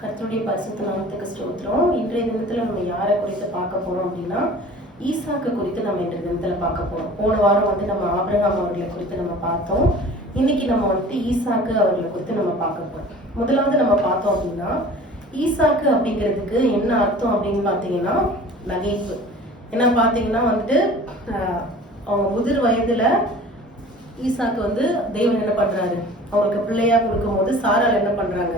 கர்த்தருடைய பரிசுத்த நாமத்துக்கு ஸ்தோத்திரம். இன்றைய தினத்துல நம்ம யாரை குறித்து பார்க்க போறோம் அப்படின்னா, ஈசாக்கு குறித்து நம்ம இன்றைய தினத்துல பார்க்க போறோம். போன வாரம் நம்ம ஆபிரகாம் அவர்களை குறித்து நம்ம பார்த்தோம். இன்னைக்கு நம்ம ஈசாக்கு அவர்களை குறித்து நம்ம பார்க்க போறோம். முதலாவது நம்ம பார்த்தோம் அப்படின்னா, ஈசாக்கு அப்படிங்கிறதுக்கு என்ன அர்த்தம் அப்படின்னு பார்த்தீங்கன்னா நகைப்பு. ஏன்னா பார்த்தீங்கன்னா அவங்க முதிர் வயதுல ஈசாக்கு தேவன் என்ன பண்றாரு, அவங்களுக்கு பிள்ளையா கொடுக்கும் போது சாரால் என்ன பண்றாங்க,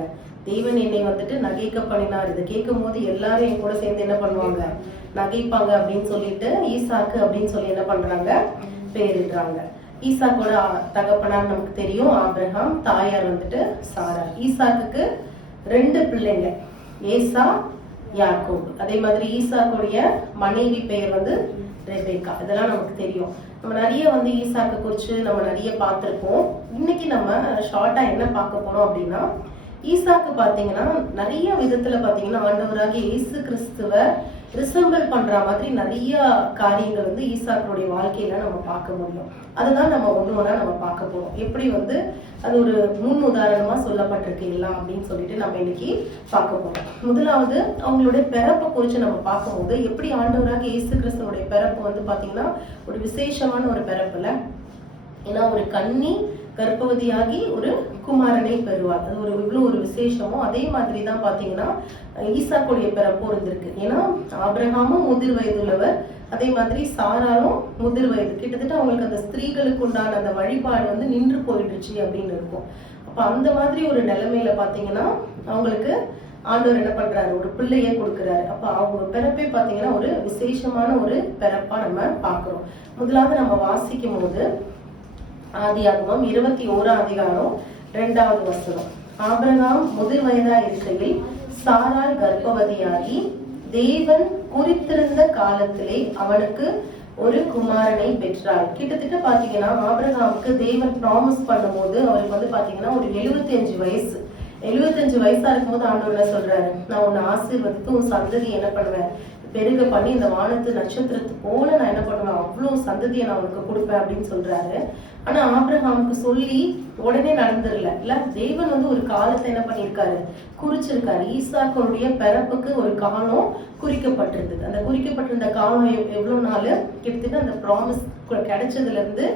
தேவன் என்னை நகைக்க பண்ணினார். இதை கேட்கும் போது எல்லாரும் என் கூட சேர்ந்து என்ன பண்ணுவாங்க, நகைப்பாங்க அப்படின்னு சொல்லிட்டு ஈசாக்கு அப்படின்னு சொல்லி என்ன பண்றாங்க, பேரிடுறாங்க. ஈசாக்கோட தகப்பனார் நமக்கு தெரியும் ஆபிரகாம், தாயார் சாரா. ஈசாக்குக்கு 2 பிள்ளைங்க, ஏசா, யாக்கோபு. அதே மாதிரி ஈசாக்குடைய மனைவி பெயர் ரெபேக்கா. இதெல்லாம் நமக்கு தெரியும். நம்ம நிறைய ஈசாக்கு குறிச்சு நம்ம நிறைய பார்த்திருப்போம். இன்னைக்கு நம்ம ஷார்ட்டா என்ன பார்க்க போறோம் அப்படின்னா, ஈசாக்கு பாத்தீங்கன்னா நிறைய விதத்துல பாத்தீங்கன்னா ஆண்டவராகிய இயேசு கிறிஸ்துவ ரிசம்பிள் பண்ற மாதிரி நிறைய காரியங்கள் ஈசாக்குடைய வாழ்க்கையில நம்ம பார்க்க முடியும். அதுதான் நம்ம ஒண்ணா நம்ம பார்க்க போறோம். எப்படி அது ஒரு முன் உதாரணமா சொல்லப்பட்டிருக்கு எல்லாம் அப்படின்னு சொல்லிட்டு நம்ம இன்னைக்கு பார்க்க போறோம். முதலாவது அவங்களுடைய பிறப்பை குறிச்சு நம்ம பார்க்கும்போது, எப்படி ஆண்டவராகிய இயேசு கிறிஸ்துவனுடைய பிறப்பு பாத்தீங்கன்னா ஒரு விசேஷமான ஒரு பிறப்புல. ஏன்னா ஒரு கன்னி கர்ப்பவதியாகி ஒரு குமாரனை பெறுவார். அது இவ்வளவு ஒரு விசேஷமோ அதே மாதிரிதான் பாத்தீங்கன்னா ஈசாக்குடைய பிறப்பு இருந்திருக்கு. ஏன்னா ஆபிரகாமும் முதிர் வயது உள்ளவர், அதே மாதிரி சாராலும் முதிர் வயது. கிட்டத்தட்ட அவங்களுக்கு அந்த ஸ்திரீகளுக்கு உண்டான அந்த வழிபாடு நின்று போயிடுச்சு அப்படின்னு இருக்கும். அப்ப அந்த மாதிரி ஒரு நிலைமையில பாத்தீங்கன்னா அவங்களுக்கு ஆண்டவர் என்ன பண்றாரு, ஒரு பிள்ளைய கொடுக்கிறாரு. அப்ப அவங்க பிறப்பே பாத்தீங்கன்னா ஒரு விசேஷமான ஒரு பிறப்பா நம்ம பாக்குறோம். முதலாவது நம்ம வாசிக்கும் போது ஆதியாகமம் 21ஆம் அதிகாரம் 2வது வசனம். ஆபிரகாம் முதிர் வயதா இருக்கையில் சாராள் கர்ப்பவதியாகி தேவன் குறித்திருந்த காலத்திலே அவனுக்கு ஒரு குமாரனை பெற்றாள். கிட்டத்தட்ட பாத்தீங்கன்னா ஆபிரகாமுக்கு தேவன் ப்ராமிஸ் பண்ணும் போது அவருக்கு பாத்தீங்கன்னா ஒரு 75 வயசு. 75 வயசா இருக்கும் போது ஆண்டவர் என்ன சொல்றாரு, நான் உன்னை ஆசீர்வதித்து உன் சந்ததி என்ன பண்ணுவேன், பெருக பண்ணி இந்த வானத்து நட்சத்திரத்து போல நான் என்ன பண்ணுவேன், அவ்வளவு சந்ததியை நான் உனக்கு கொடுப்பேன் அப்படின்னு சொல்றாரு. ஆனா ஆபிரகாமுக்கு சொல்லி உடனே நடந்துடல இல்ல. தேவன் ஒரு காலத்தை என்ன பண்ணிருக்காரு, குறிச்சிருக்காரு. ஈசாக்குடைய பிறப்புக்கு ஒரு காலம் குறிக்கப்பட்டிருந்தது. அந்த குறிக்கப்பட்டிருந்த காலம் எவ்வளவு நாள், கிட்டத்தட்ட அந்த ப்ராமிஸ் கிடைச்சதுல இருந்து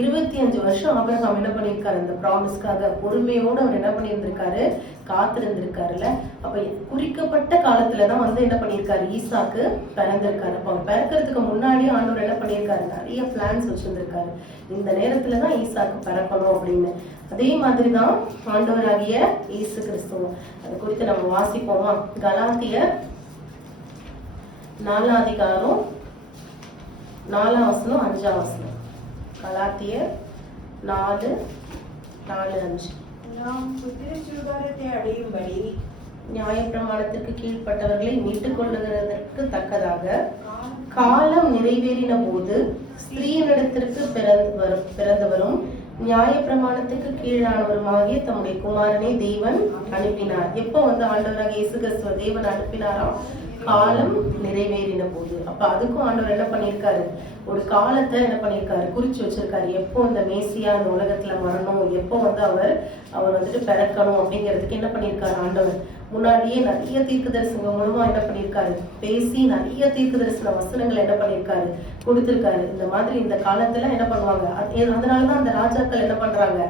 25 வருஷம் ஆபிரகாம் என்ன பண்ணிருக்காரு, அந்த ப்ராமிஸ்க்காக பொறுமையோட அவர் என்ன பண்ணியிருந்திருக்காரு, காத்திருந்திருக்காருல்ல. அப்ப குறிக்கப்பட்ட காலத்துலதான் என்ன பண்ணிருக்காரு, ஈசாக்கு பிறந்திருக்காரு. அப்ப அவர் பிறக்கிறதுக்கு முன்னாடியே ஆண்டவர் என்ன பண்ணிருக்காரு, நிறைய பிளான்ஸ் வச்சிருந்திருக்காரு. இந்த நேரத்துலதான் ஈசாக்கு பிறக்கணும் அப்படின்னு. அதே மாதிரிதான் ஆண்டவராகிய இயேசு கிறிஸ்துவும். அது குறித்து நம்ம வாசிப்போமா. கலாத்தியர் 4ஆம் அதிகாரம் 4ஆம் வசனம் 5ஆம் வசனம். கலாத்தியர் 4:4-5. நாம் புத்திர சுகாரத்தை அடையும்படி நியாயப்பிரமாணத்திற்கு கீழ்ப்பட்டவர்களை மீட்டுக் கொள்ளுகிறதற்கு தக்கதாக காலம் நிறைவேறின போது ஸ்திரீயினிடத்திற்கு பிறந்தவரும் நியாயப்பிரமாணத்துக்கு கீழானவருமாகிய தம்முடைய குமாரனை தேவன் அனுப்பினார். எப்போ ஆண்டவராக இயேசு கிறிஸ்துவ தேவன் அனுப்பினாராம், காலம் நிறைவேறின போது. அப்ப அதுக்கும் ஆண்டவர் என்ன பண்ணிருக்காரு, ஒரு காலத்தை என்ன பண்ணிருக்காரு, குறிச்சு வச்சிருக்காரு. எப்போ இந்த மேசியா இந்த உலகத்துல வரணும், எப்போ அவர் பிறக்கணும் அப்படிங்கிறதுக்கு என்ன பண்ணிருக்காரு ஆண்டவர் முன்னாடியே நிறைய தீர்க்க தரிசனம் மூலமா என்ன பண்ணிருக்காரு, பேசி நிறைய தீர்க்க தரிசன வசனங்களை என்ன பண்ணிருக்காரு, கொடுத்திருக்காரு. இந்த மாதிரி இந்த காலத்துல என்ன பண்ணுவாங்க, அதனாலதான் அந்த ராஜாக்கள் என்ன பண்றாங்க,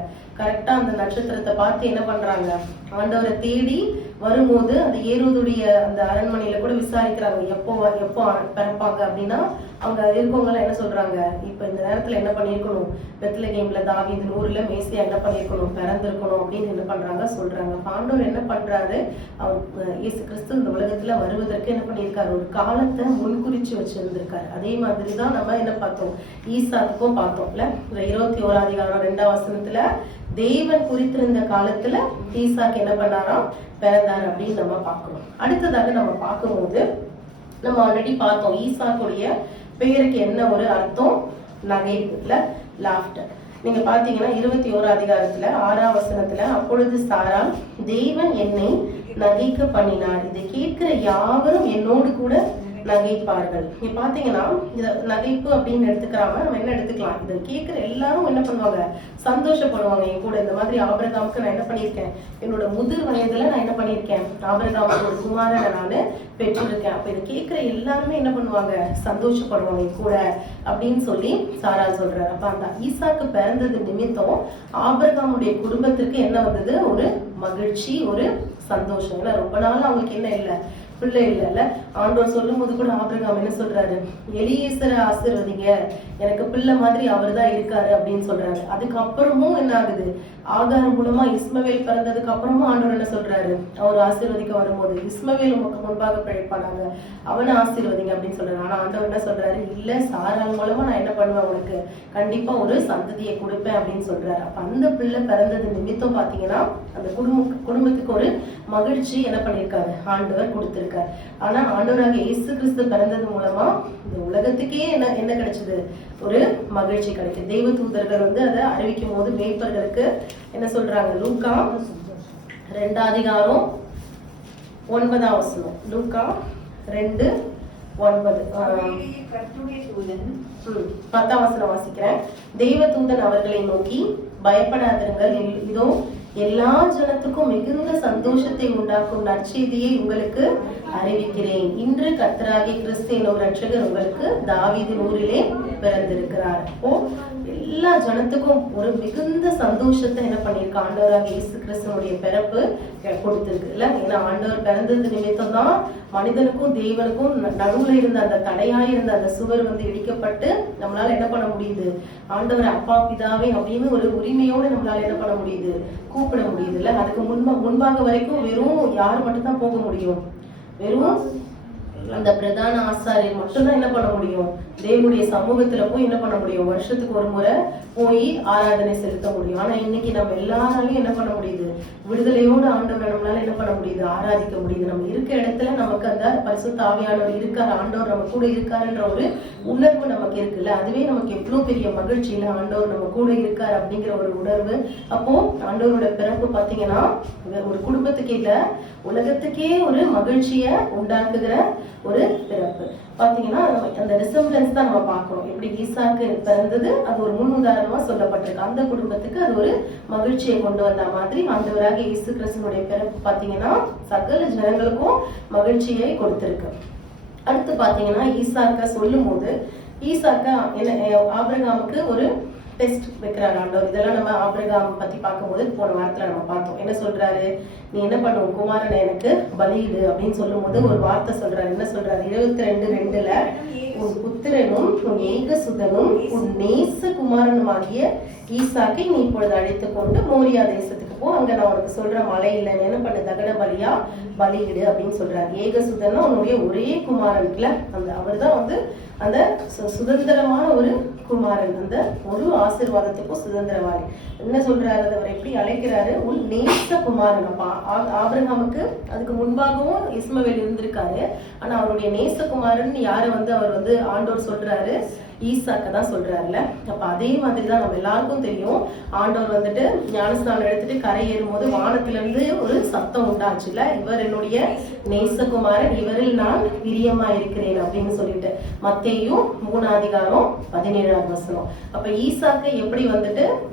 கரெக்டா அந்த நட்சத்திரத்தை பார்த்து என்ன பண்றாங்க, ஆண்டவரை தேடி வரும்போது அந்த ஏரோதுடைய அந்த அரண்மனையில கூட விசாரிக்கிறாங்க, எப்போ பிறப்பாங்க அப்படின்னா அவங்க இருக்கவங்க என்ன சொல்றாங்க, இப்ப இந்த நேரத்துல என்ன பண்ணிருக்கணும், பெத்லகேம்ல தாவீது ஊர்ல மேசியா என்ன பண்ணிருக்கணும், பிறந்திருக்கணும் அப்படின்னு என்ன பண்றாங்க சொல்றாங்க. ஆண்டவர் என்ன பண்றாரு, அவர் இயேசு கிறிஸ்து இந்த உலகத்துல வருவதற்கு என்ன பண்ணிருக்காரு, ஒரு காலத்தை முன்குறிச்சு வச்சிருந்திருக்காரு. அதே மாதிரிதான் நம்ம என்ன பார்த்தோம், ஈசாக்குக்கும் பார்த்தோம்ல. 21ஆம் அதிகாரம் 2ஆம் வசனத்துல தேவன் குறித்திருந்த காலத்துல ஈசாக்கு என்ன பண்ணாராம், பிறந்தாரு அப்படின்னு நம்ம பார்க்கணும். அடுத்ததாக நம்ம பார்க்கும்போது நம்ம ஆல்ரெடி பார்த்தோம் ஈசாக்குடைய பெயருக்கு என்ன ஒரு அர்த்தம், நகைப்புல லாஃப்டர். நீங்க பாத்தீங்கன்னா 21ஆம் அதிகாரத்துல 6ஆம் வசனத்துல, அப்பொழுது சாராள் தேவன் என்னை நகைக்க பண்ணினார், இதை கேட்கிற யாவரும் என்னோடு கூட நகைப்பார்கள். நீ பாத்தீங்கன்னா இத நகைப்பு அப்படின்னு எடுத்துக்கிறாம நம்ம என்ன எடுத்துக்கலாம், இதை கேட்கிற எல்லாரும் என்ன பண்ணுவாங்க, சந்தோஷப்படுவாங்க. என் கூட இந்த மாதிரி ஆபிரகாமுக்கு நான் என்ன பண்ணியிருக்கேன், என்னோட முதிர் வயதுல நான் என்ன பண்ணியிருக்கேன், ஆபிரகாமுக்கு ஒரு குமாரனை நான் பெற்றிருக்கேன். அப்ப இதை கேட்கிற எல்லாருமே என்ன பண்ணுவாங்க, சந்தோஷப்படுவாங்க என் கூட அப்படின்னு சொல்லி சாரா சொல்றாரு. அப்ப அந்த ஈசாக்கு பிறந்தது நிமித்தம் ஆபிரகாமுடைய குடும்பத்திற்கு என்ன வந்தது, ஒரு மகிழ்ச்சி, ஒரு சந்தோஷம். ஏன்னா ரொம்ப நாள் அவங்களுக்கு என்ன இல்லை, பிள்ளை இல்லைல்ல. ஆண்டவர் சொல்லும் போது கூட ஆபிரகாம் என்ன சொல்றாரு, எலியேசரை ஆசீர்வதிங்க, எனக்கு பிள்ளை மாதிரி அவர் தான் இருக்காரு அப்படின்னு சொல்றாரு. அதுக்கப்புறமும் என்ன ஆகுது, ஆகார் மூலமா இஸ்மவேல் பிறந்ததுக்கு அப்புறமும் ஆண்டவர் என்ன சொல்றாரு, அவர் ஆசீர்வதிக்க வரும்போது இஸ்மவேல் உமக்கு முன்பாக பிழைப்பானாங்க, அவனை ஆசீர்வதிங்க அப்படின்னு சொல்றாரு. ஆனா ஆண்டவர் என்ன சொல்றாரு, இல்ல சாராள் மூலமா நான் என்ன பண்ணுவேன், உனக்கு கண்டிப்பா ஒரு சந்ததியை கொடுப்பேன் அப்படின்னு சொல்றாரு. அப்ப அந்த பிள்ளை பிறந்தது நிமித்தம் பாத்தீங்கன்னா அந்த குடும்பத்துக்கு ஒரு மகிழ்ச்சி என்ன பண்ணிருக்காரு, ஆண்டவர் கொடுத்திருக்காரு. ஆனா ஆண்டவராக இயேசு கிறிஸ்து பிறந்தது மூலமா இந்த உலகத்துக்கே என்ன என்ன கிடைச்சது, ஒரு மகிழ்ச்சி கிடைக்குது. தெய்வ தூதர்கள் அதை அறிவிக்கும் போது மேய்ப்பர்களுக்கு என்ன சொல்றாங்க, லூக்கா 2 9 லூக்கா 2:9 10 வாசிக்கிறேன். தெய்வ தூதன் அவர்களை நோக்கி, பயப்படாதிருங்கள், இதோ எல்லா ஜனத்துக்கும் மிகுந்த சந்தோஷத்தை உண்டாக்கும் நற்செய்தியை உங்களுக்கு அறிவிக்கிறேன். இன்று கர்த்தராகிய கிறிஸ்து என்னும் ரட்சகர் உங்களுக்கு தாவீதின் ஊரிலே பிறந்திருக்கிறார். அப்போ எல்லா ஜனத்துக்கும் ஒரு மிகுந்த சந்தோஷத்தை என்ன பண்ணிருக்க, ஆண்டவராக இயேசு கிறிஸ்துவனுடைய பிறப்பு கொடுத்திருக்கு இல்ல. ஏன்னா ஆண்டவர் பிறந்தது நிமித்தம் தான் மனிதனுக்கும் தேவனுக்கும் நடுவுல இருந்த அந்த தடையாய் இருந்த அந்த சுவர் இடிக்கப்பட்டு நம்மளால என்ன பண்ண முடியுது, ஆண்டவர் அப்பா பிதாவே அப்படின்னு ஒரு உரிமையோடு நம்மளால என்ன பண்ண முடியுது, கூப்பிட முடியுது இல்ல. அதுக்கு முன்பாக வரைக்கும் வெறும் யார் மட்டும் தான் போக முடியும், வெறும் அந்த பிரதான ஆசாரியர் மட்டும்தான் என்ன பண்ண முடியும், தேவனுடைய சமூகத்துல போய் என்ன பண்ண முடியும், வருஷத்துக்கு ஒரு முறை போய் ஆராதனை செலுத்த முடியும். ஆனா இன்னைக்கு நம்ம எல்லாராலையும் என்ன பண்ண முடியுது, விடுதலையோடு ஆண்டவரை நம்மளால என்ன பண்ண முடியுது, ஆராதிக்க முடியுது. நம்ம இருக்க இடத்துல நமக்கு அந்த பரிசுத்த ஆவியானவர் இருக்காரு, ஆண்டவர் நம்ம கூட இருக்காருன்ற ஒரு உணர்வு நமக்கு இருக்குல்ல. அதுவே நமக்கு எவ்வளவு பெரிய மகிழ்ச்சி இல்ல, ஆண்டவர் நம்ம கூட இருக்காரு அப்படிங்கிற ஒரு உணர்வு. அப்போ ஆண்டவரோட பிறப்பு பாத்தீங்கன்னா ஒரு குடும்பத்துக்கு இல்ல, உலகத்துக்கே ஒரு மகிழ்ச்சிய உண்டாக்குகிற ஒரு பிறப்பு. பாத்தீங்கன்னா அந்த ரிசம்பிளன்ஸ் தான் நம்ம பார்க்கணும். எப்படி ஈசாக்கு பிறந்தது அது ஒரு முன் உதாரணமா சொல்லப்பட்டிருக்கு, அந்த குடும்பத்துக்கு அது ஒரு மகிழ்ச்சியை கொண்டு வந்த மாதிரி ஆண்டவராக இயேசு கிறிஸ்துவினுடைய பிறப்பு பாத்தீங்கன்னா சகல ஜனங்களுக்கும் மகிழ்ச்சியை கொடுத்திருக்கு. அடுத்து பாத்தீங்கன்னா ஈசாக்க சொல்லும் போது ஈசாக்க ஆபிரகாமுக்கு ஒரு டெஸ்ட் வைக்கிறாரு ஆண்டவர். இதெல்லாம் நம்ம ஆபிரகாம் பத்தி பார்க்கும்போது போன வாரத்துல நம்ம பார்த்தோம். என்ன சொல்றாரு, நீ என்ன பண்ணுவோம், குமாரனை எனக்கு பலியிடு அப்படின்னு சொல்லும் போது ஒரு வார்த்தை சொல்றாரு. என்ன சொல்றாரு, 22:2 உன் புத்திரனும் உன் ஏகசுதனும் உன் நேச குமாரனுமாகிய ஈசாக்கை நீ இப்பொழுது அழைத்து கொண்டு மோரியா தேசத்துக்கு போ, அங்க நான் உனக்கு சொல்ற மலையில என்ன பண்ணு, தகன பலியா பலியிடு அப்படின்னு சொல்றாரு. ஏகசுதன்னா உன்னுடைய ஒரே குமாரன் இல்ல, அந்த அவர் தான் அந்த சுதந்திரமான ஒரு குமாரன், அந்த ஒரு ஆசீர்வாதத்துக்கும் சுதந்திரவாளி. என்ன சொல்றாரு, அவர் எப்படி அழைக்கிறாரு, உன் நேச குமாரன். அப்பா ஆபிரகாமுக்கு அதுக்கு முன்பாகவும் இஸ்மவேல் இருந்திருக்காரு, ஆனா அவருடைய நேசகுமாரன் யாரை அவர் ஆண்டவர் சொல்றாரு, ஈசாக்க தான் சொல்றாருல்ல. அப்ப அதே மாதிரிதான் நம்ம எல்லாருக்கும் தெரியும், ஆண்டவர் ஞானஸ்நானம் எடுத்துட்டு கரை ஏறும் போது வானத்துல இருந்து ஒரு சத்தம் உண்டாச்சுல, இவர் என்னுடைய நேசகுமாரன், இவரில் நான் பிரியமா இருக்கிறேன் அப்படின்னு சொல்லிட்டு மத்தேயு 3:17. அப்ப ஈசாக்க எப்படி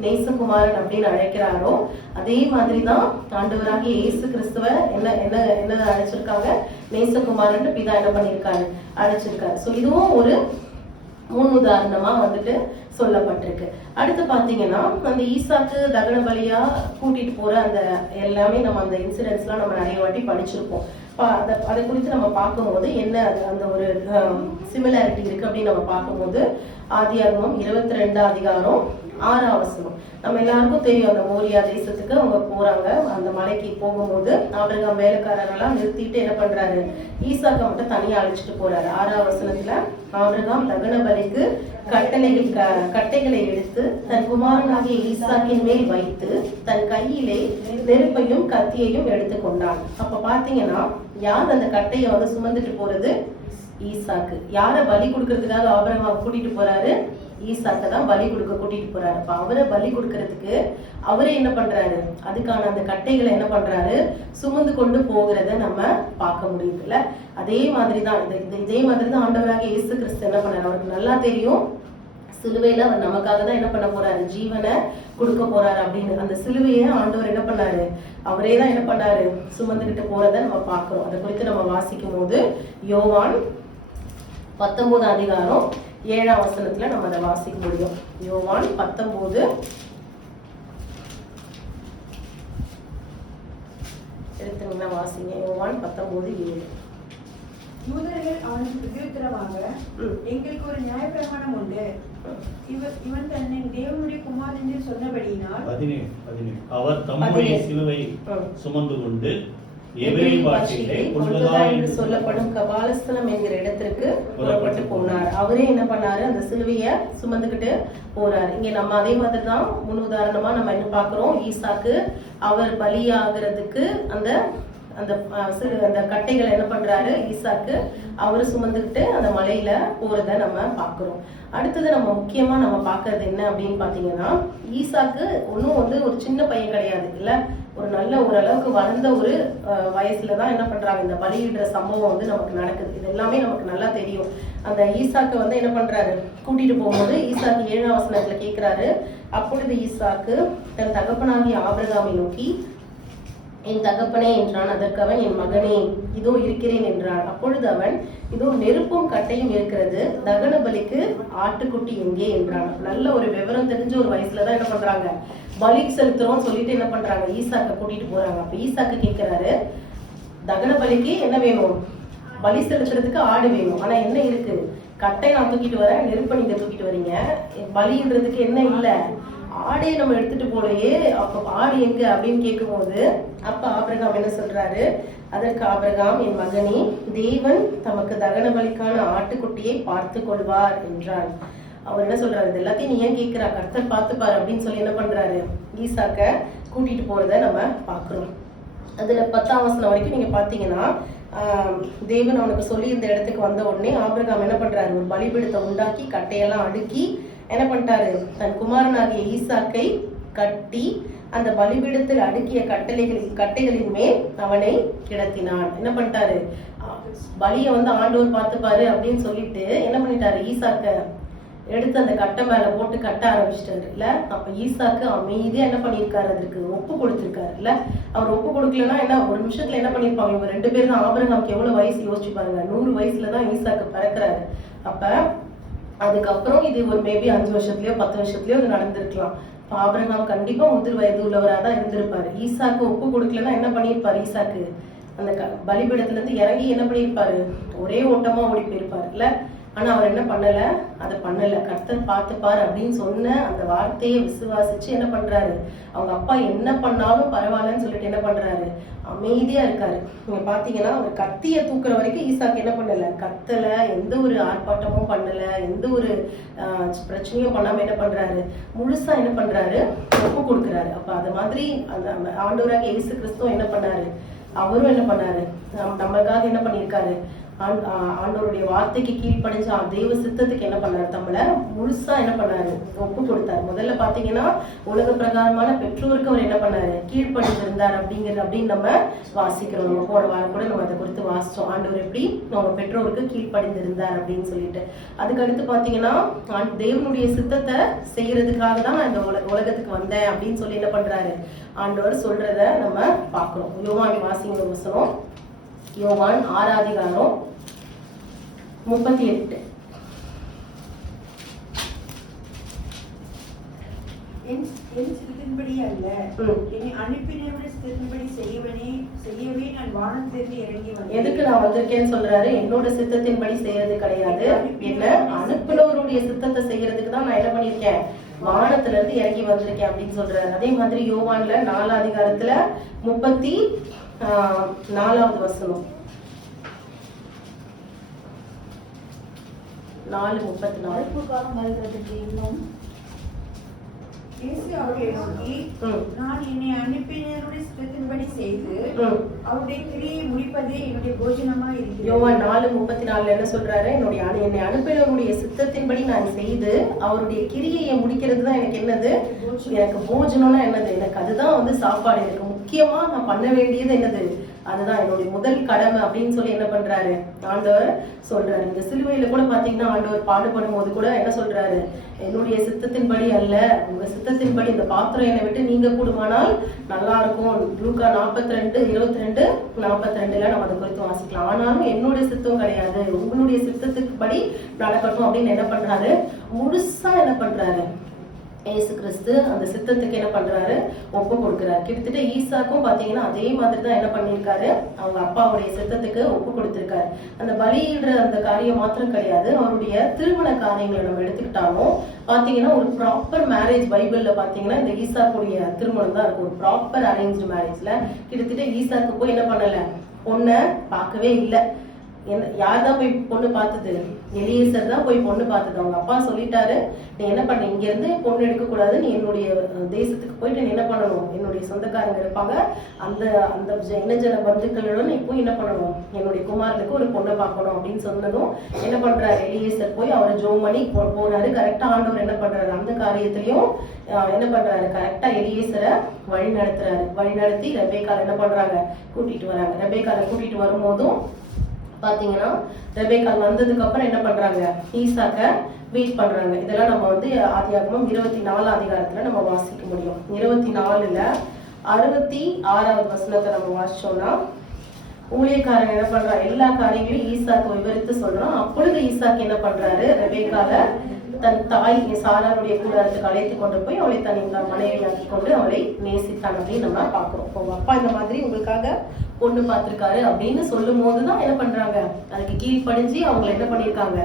நேசகுமாரன் அப்படின்னு அழைக்கிறாரோ அதே மாதிரிதான் ஆண்டவராகிய இயேசு கிறிஸ்துவ என்ன என்ன என்ன அழைச்சிருக்காங்க, நேசகுமாரன் பிதா என்ன பண்ணிருக்காரு, அழைச்சிருக்காரு. சோ இதுவும் ஒரு முன் உதாரணமா சொல்லப்பட்டிருக்கு. அடுத்து பாத்தீங்கன்னா அந்த ஈசாக்கு தகன பலியா கூட்டிட்டு போற அந்த எல்லாமே நம்ம அந்த இன்சிடென்ட்ஸ் எல்லாம் நம்ம நிறைய வாட்டி படிச்சிருப்போம். அதை குறித்து நம்ம பார்க்கும்போது என்ன அந்த ஒரு சிமிலாரிட்டி இருக்கு அப்படின்னு நம்ம பார்க்கும்போது ஆதியாகமம் 22:6 நம்ம எல்லாருக்கும் தெரியும், அந்த மோரியா தேசத்துக்கு அவங்க போறாங்க. அந்த மலைக்கு போகும்போது ஆபிரகாம் வேலைக்காரரெல்லாம் நிறுத்திட்டு என்ன பண்றாரு, ஈசாக்க மட்டும் தனியா அழைச்சிட்டு போறாரு. 6 ஆபிரகாம் தகன பலிக்கு கட்டைகளை எடுத்து தன் குமாரனாகிய ஈசாக்கின் மேல் வைத்து தன் கையிலே நெருப்பையும் கத்தியையும் எடுத்துக்கொண்டான். அப்ப பாத்தீங்கன்னா யார் அந்த கட்டையை சுமந்துட்டு போறது, ஈசாக்கு. யார பலி கொடுக்கறதுக்காக ஆபிரகாம் கூட்டிட்டு போறாரு, ஈசாக்கை தான் பலி கொடுக்க கூட்டிட்டு போறாரு. அப்ப அவரை பலி கொடுக்கறதுக்கு அவரே என்ன பண்றாரு, அதுக்கான அந்த கட்டைகளை என்ன பண்றாரு, சுமந்து கொண்டு போகிறத நம்ம பார்க்க முடியுதுல்ல. அதே மாதிரிதான் இதே மாதிரிதான் ஆண்டவராக இயேசு கிறிஸ்து என்ன பண்ணாரு, அவருக்கு நல்லா தெரியும் சிலுவையில அவர் நமக்காக தான் என்ன பண்ண போறாரு, ஜீவனை கொடுக்க போறாரு அப்படின்னு. அந்த சிலுவையை ஆண்டவர் என்ன பண்ணாரு, அவரே தான் என்ன பண்ணாரு, சுமந்துகிட்டு போறதை நம்ம பார்க்கிறோம். அதை குறித்து நம்ம வாசிக்கும் போது யோவான் 19 அதிகாரம் 7ஆம் வசனத்துல நம்ம அதை வாசிக்க முடியும். யோவான் 19 எடுத்துங்கன்னா வாசிங்க. யோவான் 19:7. யூதர்கள் அவனுக்கு பிரதியுத்தரமாக, எங்களுக்கு ஒரு நியாயப்பிரமாணம் உண்டு, இவன் தன்னை தேவனுடைய குமாரன் என்று சொன்னபடியினால் 17 அவர் தம்முடைய சிலுவை சுமந்து கொண்டு எபிரேய பாஷையிலே கொல்கதா என்று சொல்லப்படும் கபாலஸ்தலம் என்கிற இடத்திற்கு புறப்பட்டு போனார். அவரே என்ன பண்ணாரு, அந்த சிலுவைய சுமந்துகிட்டு போறாரு. இங்க நம்ம அதே மாதிரி தான் முன் உதாரணமா நம்ம என்ன பாக்குறோம், ஈசாக்கு அவர் பலியாகிறதுக்கு அந்த அந்த அந்த கட்டைகளை என்ன பண்றாரு, ஈசாக்கு அவரு சுமந்துக்கிட்டு அந்த மலையில போறத நம்ம பாக்குறோம். அடுத்தது நம்ம முக்கியமா நம்ம பாக்குறது என்ன அப்படின்னு பாத்தீங்கன்னா, ஈசாக்கு ஒன்னும் ஒரு சின்ன பையன் கிடையாது இல்ல, ஒரு நல்ல ஓரளவுக்கு வளர்ந்த ஒரு வயசுலதான் என்ன பண்றாங்க, இந்த பலியிடுற சம்பவம் நமக்கு நடக்குது. இது எல்லாமே நமக்கு நல்லா தெரியும். அந்த ஈசாக்கு என்ன பண்றாரு, கூட்டிட்டு போகும்போது ஈசாக்கு 7ஆம் வசனத்துல கேட்கிறாரு, அப்பொழுது ஈசாக்கு தன் தகப்பனாகிய ஆபிரகாமை நோக்கி, என் தகப்பனே என்றான். அதற்கு அவன், என் மகனே, இதோ இருக்கிறேன் என்றான். அப்பொழுது அவன், இதோ நெருப்பும் கட்டையும் இருக்கிறது, தகன பலிக்கு ஆட்டுக்குட்டி எங்கே என்றான். நல்ல ஒரு விவரம் தெரிஞ்ச ஒரு வயசுலதான் என்ன பண்றாங்க, பலி செலுத்துறோம் சொல்லிட்டு என்ன பண்றாங்க, ஈசாக்க கூட்டிட்டு போறாங்க. அப்ப ஈசாக்கு கேட்கிறாரு, தகன பலிக்கு என்ன வேணும், பலி செலுத்துறதுக்கு ஆடு வேணும், ஆனா என்ன இருக்கு, கட்டை நான் தூக்கிட்டு வரேன், நெருப்பை நீங்க தூக்கிட்டு வரீங்க, பலின்றதுக்கு என்ன இல்ல, ஆடே நம்ம எடுத்துட்டு போலையே, அப்ப ஆடு எங்க அப்படின்னு கேட்கும் போது அப்ப ஆபிரகாம் என்ன சொல்றாரு, அதற்கு ஆபிரகாம், என் மகனே, தேவன் தமக்கு தகன பலிக்கான ஆட்டுக்குட்டியை பார்த்து கொள்வார் என்றான். அவர் என்ன சொல்றாரு, இது எல்லாத்தையும் நீ ஏன் கேட்கிறா, கர்த்தர் பார்த்துப்பாரு அப்படின்னு சொல்லி என்ன பண்றாரு, ஈசாக்க கூட்டிட்டு போறத நம்ம பாக்குறோம். அதுல 10ஆம் வசனம் வரைக்கும் நீங்க பாத்தீங்கன்னா, தேவன் அவனுக்கு சொல்லி இந்த இடத்துக்கு வந்த உடனே ஆபிரகாம் என்ன பண்றாரு, ஒரு பலிபீடத்தை உண்டாக்கி கட்டையெல்லாம் அடுக்கி என்ன பண்ணிட்டாரு, தன் குமாரனாகிய ஈசாக்கை கட்டி அந்த பலிபீடத்தில் அடுக்கிய கட்டைகளின் மேல் அவனை கிடத்தினான். என்ன பண்ணிட்டாரு, பலியை ஆண்டவர் பார்த்துப்பாரு அப்படின்னு சொல்லிட்டு என்ன பண்ணிட்டாரு, ஈசாக்க எடுத்து அந்த கட்டை மேல போட்டு கட்ட ஆரம்பிச்சிட்டாரு இல்ல. அப்ப ஈசாக்கு அமைதியா என்ன பண்ணிருக்காரு, அதுக்கு ஒப்பு கொடுத்திருக்காரு இல்ல. அவர் ஒப்பு கொடுக்கலன்னா என்ன, ஒரு நிமிஷத்துல என்ன பண்ணிருப்பாங்க, இவங்க 2 பேரும் தான். ஆபிரகாமுக்கு எவ்வளவு வயசு யோசிச்சு பாருங்க, 100 வயசுலதான் ஈசாக்கு பிறக்கிறாரு. அப்ப அதுக்கப்புறம் இது ஒரு மேபி 5 வருஷத்துலயோ 10 வருஷத்துலயோ இது நடந்திருக்கலாம். ஆபிரகாம் கண்டிப்பா முதிர் வயது உள்ளவரா தான் இருந்திருப்பாரு. ஈசாக்கு ஒப்பு கொடுக்கலன்னா என்ன பண்ணிருப்பாரு, ஈசாக்கு அந்த பலிபீடத்துல இருந்து இறங்கி என்ன பண்ணிருப்பாரு, ஒரே ஓட்டமா ஓடி போயிருப்பாரு இல்ல. ஆனா அவர் என்ன பண்ணல, அதை பண்ணல. கர்த்தர் பார்த்துப்பாரு அப்படின்னு சொன்ன அந்த வார்த்தையை விசுவாசிச்சு என்ன பண்றாரு, அவங்க அப்பா என்ன பண்ணாலும் பரவாயில்லன்னு சொல்லிட்டு என்ன பண்றாரு, அமைதியா இருக்காரு. நீங்க பாத்தீங்கன்னா அவர் கத்திய தூக்குற வரைக்கும் ஈசாக்கு என்ன பண்ணல, கத்தல, எந்த ஒரு ஆர்ப்பாட்டமும் பண்ணல, எந்த ஒரு பிரச்சனையும் பண்ணாம என்ன பண்றாரு, முழுசா என்ன பண்றாரு, ஒப்பு கொடுக்குறாரு. அப்ப அது மாதிரி அந்த ஆண்டவராக இயேசு கிறிஸ்துவும் என்ன பண்ணாரு, அவரும் என்ன பண்ணாரு, நமக்காக என்ன பண்ணிருக்காரு, ஆண்டவருடைய வார்த்தைக்கு கீழ்ப்படிஞ்ச தெய்வ சித்தத்துக்கு என்ன பண்ணாரு, நம்மள முழுசா என்ன பண்ணாரு, ஒப்பு கொடுத்தாரு. முதல்ல பாத்தீங்கன்னா உலக பிரகாரமான பெற்றோருக்கு அவர் என்ன பண்ணாரு, கீழ்ப்படிந்திருந்தார் அப்படின்னு நம்ம வாசிக்கிறோம். நம்ம போன வாரம் கூட நம்ம அதை குறித்து வாசிச்சோம், ஆண்டவர் எப்படி நம்ம பெற்றோருக்கு கீழ்ப்படிந்திருந்தார் அப்படின்னு சொல்லிட்டு. அதுக்கு அடுத்து பாத்தீங்கன்னா தேவனுடைய சித்தத்தை செய்யறதுக்காக தான் நான் இந்த உலகத்துக்கு வந்தேன் அப்படின்னு சொல்லி என்ன பண்றாரு, ஆண்டவர் சொல்றத நம்ம பாக்குறோம். யோவான் வாசிங்க வசனம், யோவான் 6ஆம் அதிகாரம் 38. என் சித்தத்தின்படி அல்ல, என்னை அனுப்பினவனை சித்தத்தின்படி செய்யவே நான் வானத்திலிருந்து இறங்கி வந்தேன். எதுக்கு நான் வந்திருக்கேன்னு சொல்றாரு, என்னோட சித்தத்தின்படி செய்யறது கிடையாது, என்ன அனுப்பினவருடைய சித்தத்தை செய்யறதுக்கு தான் நான் என்ன பண்ணிருக்கேன், வானத்துல இருந்து இறங்கி வந்திருக்கேன் அப்படின்னு சொல்றாரு. அதே மாதிரி யோவான்ல 4ஆம் அதிகாரத்துல 34வது வசனம், 4:34. காலம் வருகிறதுக்கு இன்னும் இயேசு அவர்களை நோக்கி, நான் என்னை அனுப்பினருடைய சித்தத்தின்படி செய்து அவருடைய கிரியை முடிப்பதே என்னுடைய போஜனமா இருக்கிறது. யோவான் 4:34 என்ன சொல்றாரு? என்னை அனுப்பினருடைய சித்தத்தின்படி நான் செய்து அவருடைய கிரியையை முடிக்கிறது தான் எனக்கு என்னது? எனக்கு போஜனம்னா என்னது? எனக்கு அதுதான் வந்து சாப்பாடு. எனக்கு முக்கியமா நான் பண்ண வேண்டியது என்னது? அதுதான் என்னுடைய முதல் கடமை அப்படின்னு சொல்லி என்ன பண்றாரு ஆண்டவர் சொல்றாரு. இந்த சிலுவையில கூட பாத்தீங்கன்னா ஆண்டவர் பாடுபடும் போது கூட என்ன சொல்றாரு? என்னுடைய சித்தத்தின்படி அல்ல, உங்க சித்தத்தின்படி இந்த பாத்திரம் என்னை விட்டு நீங்க கூடுமானால் நல்லா இருக்கும். லூக்கா 42:22-42 நம்ம அதை குறித்து வாசிக்கலாம். ஆனாலும் என்னுடைய சித்தம் கிடையாது, உங்களுடைய சித்தத்துக்கு படி நடக்கட்டும் அப்படின்னு என்ன பண்றாரு? முழுசா என்ன பண்றாரு? இயேசு கிறிஸ்து அந்த சித்தத்துக்கு என்ன பண்றாரு? ஒப்பு கொடுக்கிறாரு. கிட்டத்தட்ட ஈசாக்கும் பாத்தீங்கன்னா அதே மாதிரிதான் என்ன பண்ணிருக்காரு? அவங்க அப்பாவுடைய சித்தத்துக்கு ஒப்பு கொடுத்திருக்காரு. அந்த பலியிடுற அந்த காரியம் மாத்திரம் கிடையாது, அவருடைய திருமண காரியங்களை நம்ம எடுத்துக்கிட்டாலும் பாத்தீங்கன்னா ஒரு ப்ராப்பர் மேரேஜ் பைபிள்ல பாத்தீங்கன்னா இந்த ஈசாக்குடைய திருமணம் தான் இருக்கும். ஒரு ப்ராப்பர் அரேஞ்ச் மேரேஜ்ல கிட்டத்தட்ட ஈசாக்கு போய் என்ன பண்ணல? பொண்ணை பார்க்கவே இல்லை. யார்தான் போய் பொண்ணு பார்த்தது? எலியேசர் தான் போய் பொண்ணு பார்த்தது. அவங்க அப்பா சொல்லிட்டாரு, நீ என்ன பண்ண, இங்க இருந்து பொண்ணு எடுக்க கூடாது, நீ என்னுடைய தேசத்துக்கு போயிட்டு நீ என்ன பண்ணணும்? என்னுடைய சொந்தக்காரங்க இருப்பாங்க, அந்த அந்த இனஜன பந்துக்களோட நீ போய் என்ன பண்ணணும்? என்னுடைய குமாரனுக்கு ஒரு பொண்ணை பார்க்கணும் அப்படின்னு சொன்னதும் என்ன பண்றாரு? எலியேசர் போய் அவரை ஜோம் பண்ணி போறாரு. கரெக்டா ஆண்டவர் என்ன பண்றாரு? அந்த காரியத்திலையும் என்ன பண்றாரு? கரெக்டா எலியேசரை வழி நடத்துறாரு. வழி நடத்தி ரெபேக்கால என்ன பண்றாங்க? கூட்டிட்டு வராங்க. ரெபேக்கால கூட்டிட்டு வரும்போதும் பாத்தீங்கன்னா ரெபேக்கால் வந்ததுக்கு அப்புறம் என்ன பண்றாங்க? ஈசாக்க வெயிட் பண்றாங்க. இதெல்லாம் நம்ம வந்து ஆதியாகமம் 24 அதிகாரத்துல நம்ம வாசிக்க முடியும். 24ல 66வது வசனத்தை நம்ம வாசிச்சோம்னா, ஊழியக்காரன் என்ன பண்றா? எல்லா காரியங்களையும் ஈசாக்கு விவரித்து சொல்றான். அப்பொழுது ஈசாக்கு என்ன பண்றாரு? ரெபேக்கால தன் தாய் சாராருடைய கூடாரத்துக்கு அழைத்து கொண்டு போய் அவளை தன் மனைவியாக்கி கொண்டு அவளை நேசித்தான் அப்படின்னு நம்ம பாக்குறோம். உங்க அப்பா இந்த மாதிரி உங்களுக்காக பொண்ணு பார்த்திருக்காரு அப்படின்னு சொல்லும் போதுதான் என்ன பண்றாங்க? அதுக்கு கீழ்ப்படிஞ்சு அவங்களை என்ன பண்ணிருக்காங்க?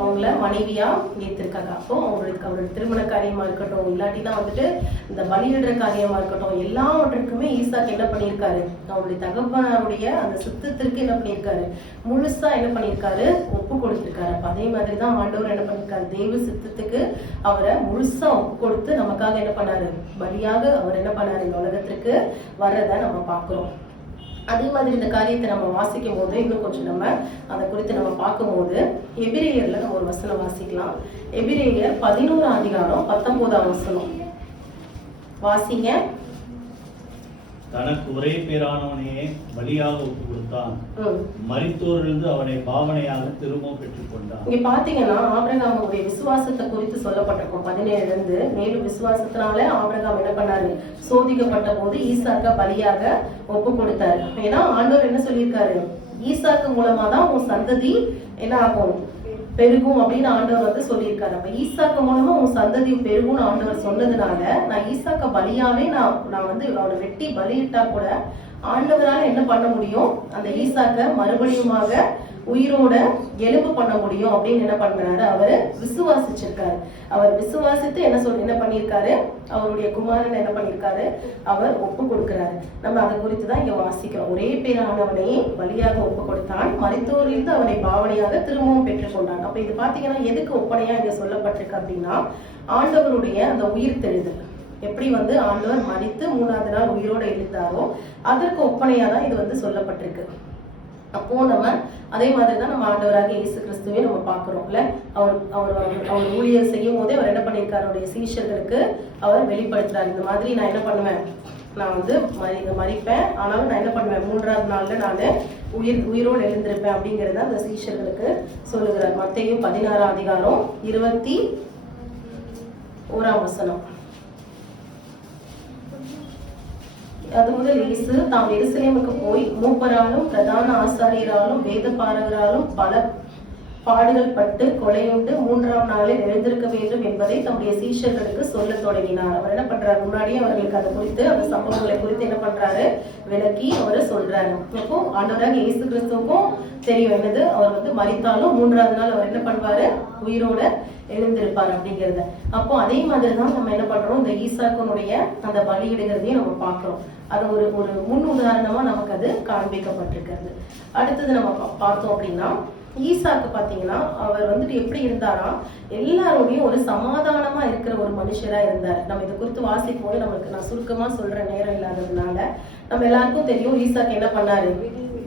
அவங்கள மனைவியா ஏத்திருக்காங்க. அப்போ அவரோட திருமண காரியமா இருக்கட்டும், இல்லாட்டிதான் வந்துட்டு இந்த பலியிடுற காரியமா இருக்கட்டும், எல்லாவற்றுக்குமே ஈசாக்கு என்ன பண்ணிருக்காரு? அவருடைய தகப்பனாருடைய அந்த சித்தத்திற்கு என்ன பண்ணிருக்காரு? முழுசா என்ன பண்ணிருக்காரு? ஒப்பு கொடுத்திருக்காரு. அப்ப அதே மாதிரிதான் ஆண்டவர் என்ன பண்ணிருக்காரு? தெய்வ சித்தத்துக்கு அவரை முழுசா ஒப்பு கொடுத்து நமக்காக என்ன பண்ணாரு? பலியாக அவர் என்ன பண்ணாரு? இந்த உலகத்திற்கு வர்றத நம்ம பாக்குறோம். அதே மாதிரி இந்த காரியத்தை நம்ம வாசிக்கும் போது இன்னும் கொஞ்சம் நம்ம அதை குறித்து நம்ம பார்க்கும்போது எபிரேயர்ல நம்ம ஒரு வசனம் வாசிக்கலாம். எபிரேயர் 11 அதிகாரம் 19 வசனம் வாசிங்க. தனக்கு ஒரே பேரானவனையே பலியாக ஒப்பு கொடுத்தான், மரித்தோரிலிருந்து அவனை பாவனையாக திரும்பவும் பெற்றுக் கொண்டான். இங்க பாத்தீங்கன்னா ஆபிரகாமுடைய விசுவாசத்தை குறித்து சொல்லப்பட்டிருக்கும் 17ல இருந்து. மேலும் விசுவாசத்தினால ஆபிரகாம் என்ன பண்ணாரு? சோதிக்கப்பட்ட போது ஈசாக்க பலியாக ஒப்பு கொடுத்தாரு. ஏன்னா ஆண்டவர் என்ன சொல்லியிருக்காரு? ஈசாக்கு மூலமா தான் உன் சந்ததி என்ன ஆகும்? பெருகும் அப்படின்னு ஆண்டவர் வந்து சொல்லியிருக்காரு. அப்ப ஈசாக்கு மூலமா உன் சந்ததி பெருகும்னு ஆண்டவர் சொன்னதுனால நான் ஈசாக்க பலியாவே நான் வந்து அவரை வெட்டி பலியிட்டா கூட ஆண்டவரால என்ன பண்ண முடியும்? அந்த ஈசாக்க மறுபடியுமாக உயிரோட எழுப்பு பண்ண முடியும் அப்படின்னு என்ன பண்றாரு? அவரு விசுவாசிச்சிருக்காரு. அவர் விசுவாசித்து என்ன பண்ணியிருக்காரு? அவருடைய குமாரன் என்ன பண்ணியிருக்காரு? அவர் ஒப்பு கொடுக்கிறாரு. நம்ம அதை குறித்துதான் இங்க வாசிக்கிறோம். ஒரே பேரானவனை பலியாக ஒப்பு கொடுத்தான், மரித்தோரிலிருந்து அவனை பாவனையாக திரும்பவும் பெற்றுக்கொண்டான். அப்ப இது பாத்தீங்கன்னா எதுக்கு ஒப்பனையா இங்க சொல்லப்பட்டிருக்கு அப்படின்னா, ஆண்டவருடைய அந்த உயிர் தெழுதல் எப்படி வந்து ஆண்டவர் மரித்து 3ஆவது நாள் உயிரோட எழுந்தாரோ அதற்கு ஒப்பனையா தான் இது வந்து சொல்லப்பட்டிருக்கு. அப்போ நம்ம அதே மாதிரிதான் நம்ம ஆண்டவராக இயேசு கிறிஸ்துவே நம்ம பாக்குறோம்ல. அவர் ஊழியர் செய்யும் போதே அவர் என்ன பண்ணியிருக்காரு? அவருடைய சீஷர்களுக்கு அவர் வெளிப்படுத்துறாரு. இந்த மாதிரி நான் என்ன பண்ணுவேன்? நான் வந்து மரிப்பேன், ஆனாலும் நான் என்ன பண்ணுவேன்? 3ஆவது நாள்ல நான் உயிரோடு எழுந்திருப்பேன் அப்படிங்கறத அந்த சீஷர்களுக்கு சொல்லுகிறார். மத்தேயு 16 அதிகாரம் 21 வசனம். அது முதல் இயேசு தாம் எருசலேமுக்கு போய் மூப்பராலும் பிரதான ஆசாரியராலும் வேத பாரகராலும் பல பாடுகள் பட்டு கொலையுண்டு 3ஆம் நாளில் எழுந்திருக்க வேண்டும் என்பதை தம்முடைய சீஷர்களுக்கு சொல்ல தொடங்கினார். அவர் என்ன பண்றாரு? முன்னாடியே அவர்களுக்கு அதை குறித்து அந்த சம்பவங்களை குறித்து என்ன பண்றாரு? விளக்கி அவரு சொல்றாரு. அப்போ ஆண்டவராக இயேசு கிறிஸ்துவுக்கும் தெரியும் என்னது? அவர் வந்து மரித்தாலும் 3ஆவது நாள் அவர் என்ன பண்ணுவாரு? உயிரோட எழுந்திருப்பார் அப்படிங்கிறத. அப்போ அதே மாதிரிதான் நம்ம என்ன பண்றோம்? இந்த ஈசாக்கனுடைய அந்த பலியிடுகிறதையும் நம்ம பார்க்கிறோம். அது ஒரு முன் உதாரணமா நமக்கு அது காண்பிக்கப்பட்டிருக்கிறது. அடுத்தது நம்ம பார்த்தோம் அப்படின்னா ஈசாக்கு பாத்தீங்கன்னா அவர் வந்துட்டு எப்படி இருந்தாரா, எல்லாரோடையும் ஒரு சமாதானமா இருக்கிற ஒரு மனுஷரா இருந்தார். நம்ம இதை குறித்து வாசிக்கும் போது நம்மளுக்கு நான் சுருக்கமா சொல்ற நேரம் இல்லாததுனால நம்ம எல்லாருக்கும் தெரியும் ஈசாக்கு என்ன பண்ணாரு.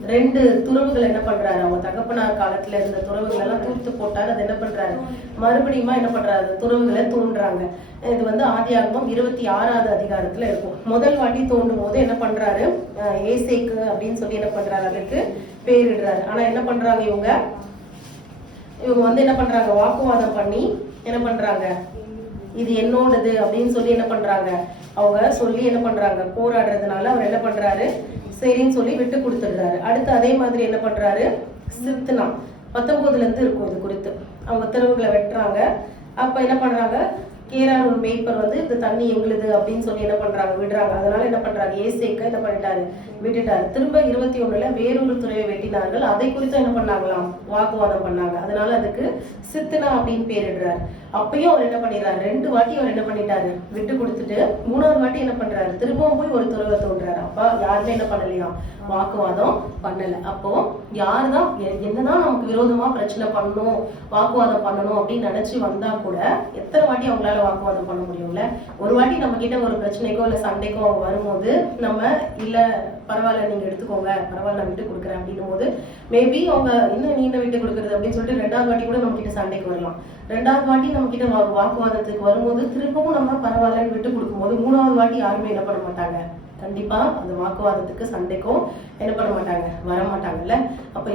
2 துறவுகள் என்ன பண்றாரு, அவங்க தகப்பனார் காலத்துல இருந்த துறவுகள் எல்லாம் தூர்த்து போட்டாரு. அது என்ன பண்றாரு, மறுபடியும் என்ன பண்றாரு, துறவுகளை தோன்றாங்க. இது வந்து ஆதியாகமம் 26வது அதிகாரத்துல இருக்கும். முதல் வாட்டி தோண்டும் போது என்ன பண்றாரு, ஏசேக்கு அப்படின்னு சொல்லி என்ன பண்றாரு, அதுக்கு பேரிடுறாரு. ஆனா என்ன பண்றாங்க, இவங்க வந்து என்ன பண்றாங்க, வாக்குவாதம் பண்ணி என்ன பண்றாங்க, இது என்னோடது அப்படின்னு சொல்லி என்ன பண்றாங்க, அவங்க சொல்லி என்ன பண்றாங்க, போராடுறதுனால அவர் என்ன பண்றாரு, சரின்னு சொல்லி விட்டு கொடுத்துடுறாரு. அடுத்து அதே மாதிரி என்ன பண்றாரு, சித்னா 19ல இருந்து இருக்கும் இது குறித்து. அவங்க தெருவுகளை வெட்டுறாங்க. அப்ப என்ன பண்றாங்க, கேரார் ஒரு மேய்ப்பர் வந்து இந்த தண்ணி எங்களுது அப்படின்னு சொல்லி என்ன பண்றாங்க, விடுறாங்க. அதனால என்ன பண்றாங்க, ஏசேக்க என்ன பண்ணிட்டாரு, விட்டுட்டாரு. திரும்ப 21ல வேறொரு துறையை வெட்டினார்கள். அதை குறித்து என்ன பண்ணாங்களாம், வாக்குவாதம் பண்ணாங்க. அதனால அதுக்கு சித்னா அப்படின்னு பேரிடுறாரு. அப்பயும் அவர் என்ன பண்ணிடுறாரு, 2 வாட்டி அவர் என்ன பண்ணிட்டாரு, விட்டு கொடுத்துட்டு 3வது வாட்டி என்ன பண்றாரு, திரும்பவும் போய் ஒரு துறவை தோன்றாரு. அப்ப யாருமே என்ன பண்ணலையா, வாக்குவாதம் பண்ணல. அப்போ யாருதான் என்னதான் நமக்கு விரோதமா பிரச்சனை பண்ணணும், வாக்குவாதம் பண்ணணும் அப்படின்னு நினைச்சு வந்தா கூட எத்தனை வாட்டி அவங்களால வாக்குவாதம் பண்ண முடியும்ல. ஒரு வாட்டி நம்ம கிட்ட ஒரு பிரச்சனைக்கோ இல்ல சண்டைக்கோ அவங்க வரும்போது நம்ம இல்ல பரவாயில்ல நீங்க எடுத்துக்கோங்க, பரவாயில்ல நான் விட்டு கொடுக்குறேன் அப்படின்னும் போது மேபி அவங்க இன்னும் நீ விட்டு கொடுக்குறது அப்படின்னு சொல்லிட்டு 2வது வாட்டி கூட நம்ம கிட்ட சண்டைக்கு வரலாம். 2வது வாட்டி நம்ம கிட்ட வாக்குவாதத்துக்கு வரும்போது திரும்பவும் நம்ம பரவாயில்லன்னு விட்டு கொடுக்கும்போது 3வது வாட்டி யாருமே என்ன பண்ண மாட்டாங்க, கண்டிப்பா அந்த வாக்குவாதத்துக்கு சண்டைக்கும் என்ன பண்ண மாட்டாங்க, வர மாட்டாங்கல்ல. அப்ப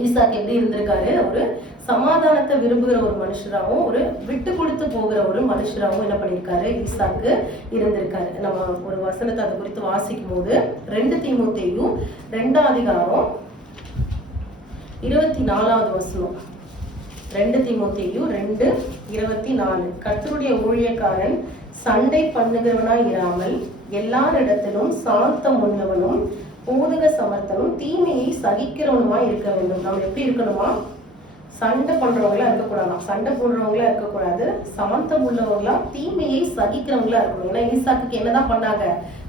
ஈசாக்கு எப்படி இருந்திருக்காரு, ஒரு சமாதானத்தை விரும்புகிற ஒரு மனுஷராகவும் ஒரு விட்டு கொடுத்து போகிற ஒரு மனுஷராகவும் என்ன பண்ணியிருக்காரு, ஈசாக்கு இருந்திருக்காரு. நம்ம ஒரு வசனத்தை அதை குறித்து வாசிக்கும் போது 2 தீமோத்தேயு 2வது அதிகாரம் 24வது வசனம். 2 தீமோத்தேயு 2:24. கர்த்தருடைய ஊழியக்காரன் சண்டை பண்ணுகிறவனாய் இராமல் எல்லாரிடத்திலும் சாந்தம் உள்ளவனும் போதக சமர்த்தனும் தீமையை சகிக்கிறவனுமா இருக்க வேண்டும். நம்ம எப்படி இருக்கணுமா, சண்டை பண்றவங்களா இருக்கக்கூடாது, சண்டை போடுறவங்களா இருக்கக்கூடாது, சாந்தம் உள்ளவங்களா தீமையை சகிக்கிறவங்களா இருக்கணும். ஏன்னா ஈசாக்கு என்னதான் பண்ணாங்க,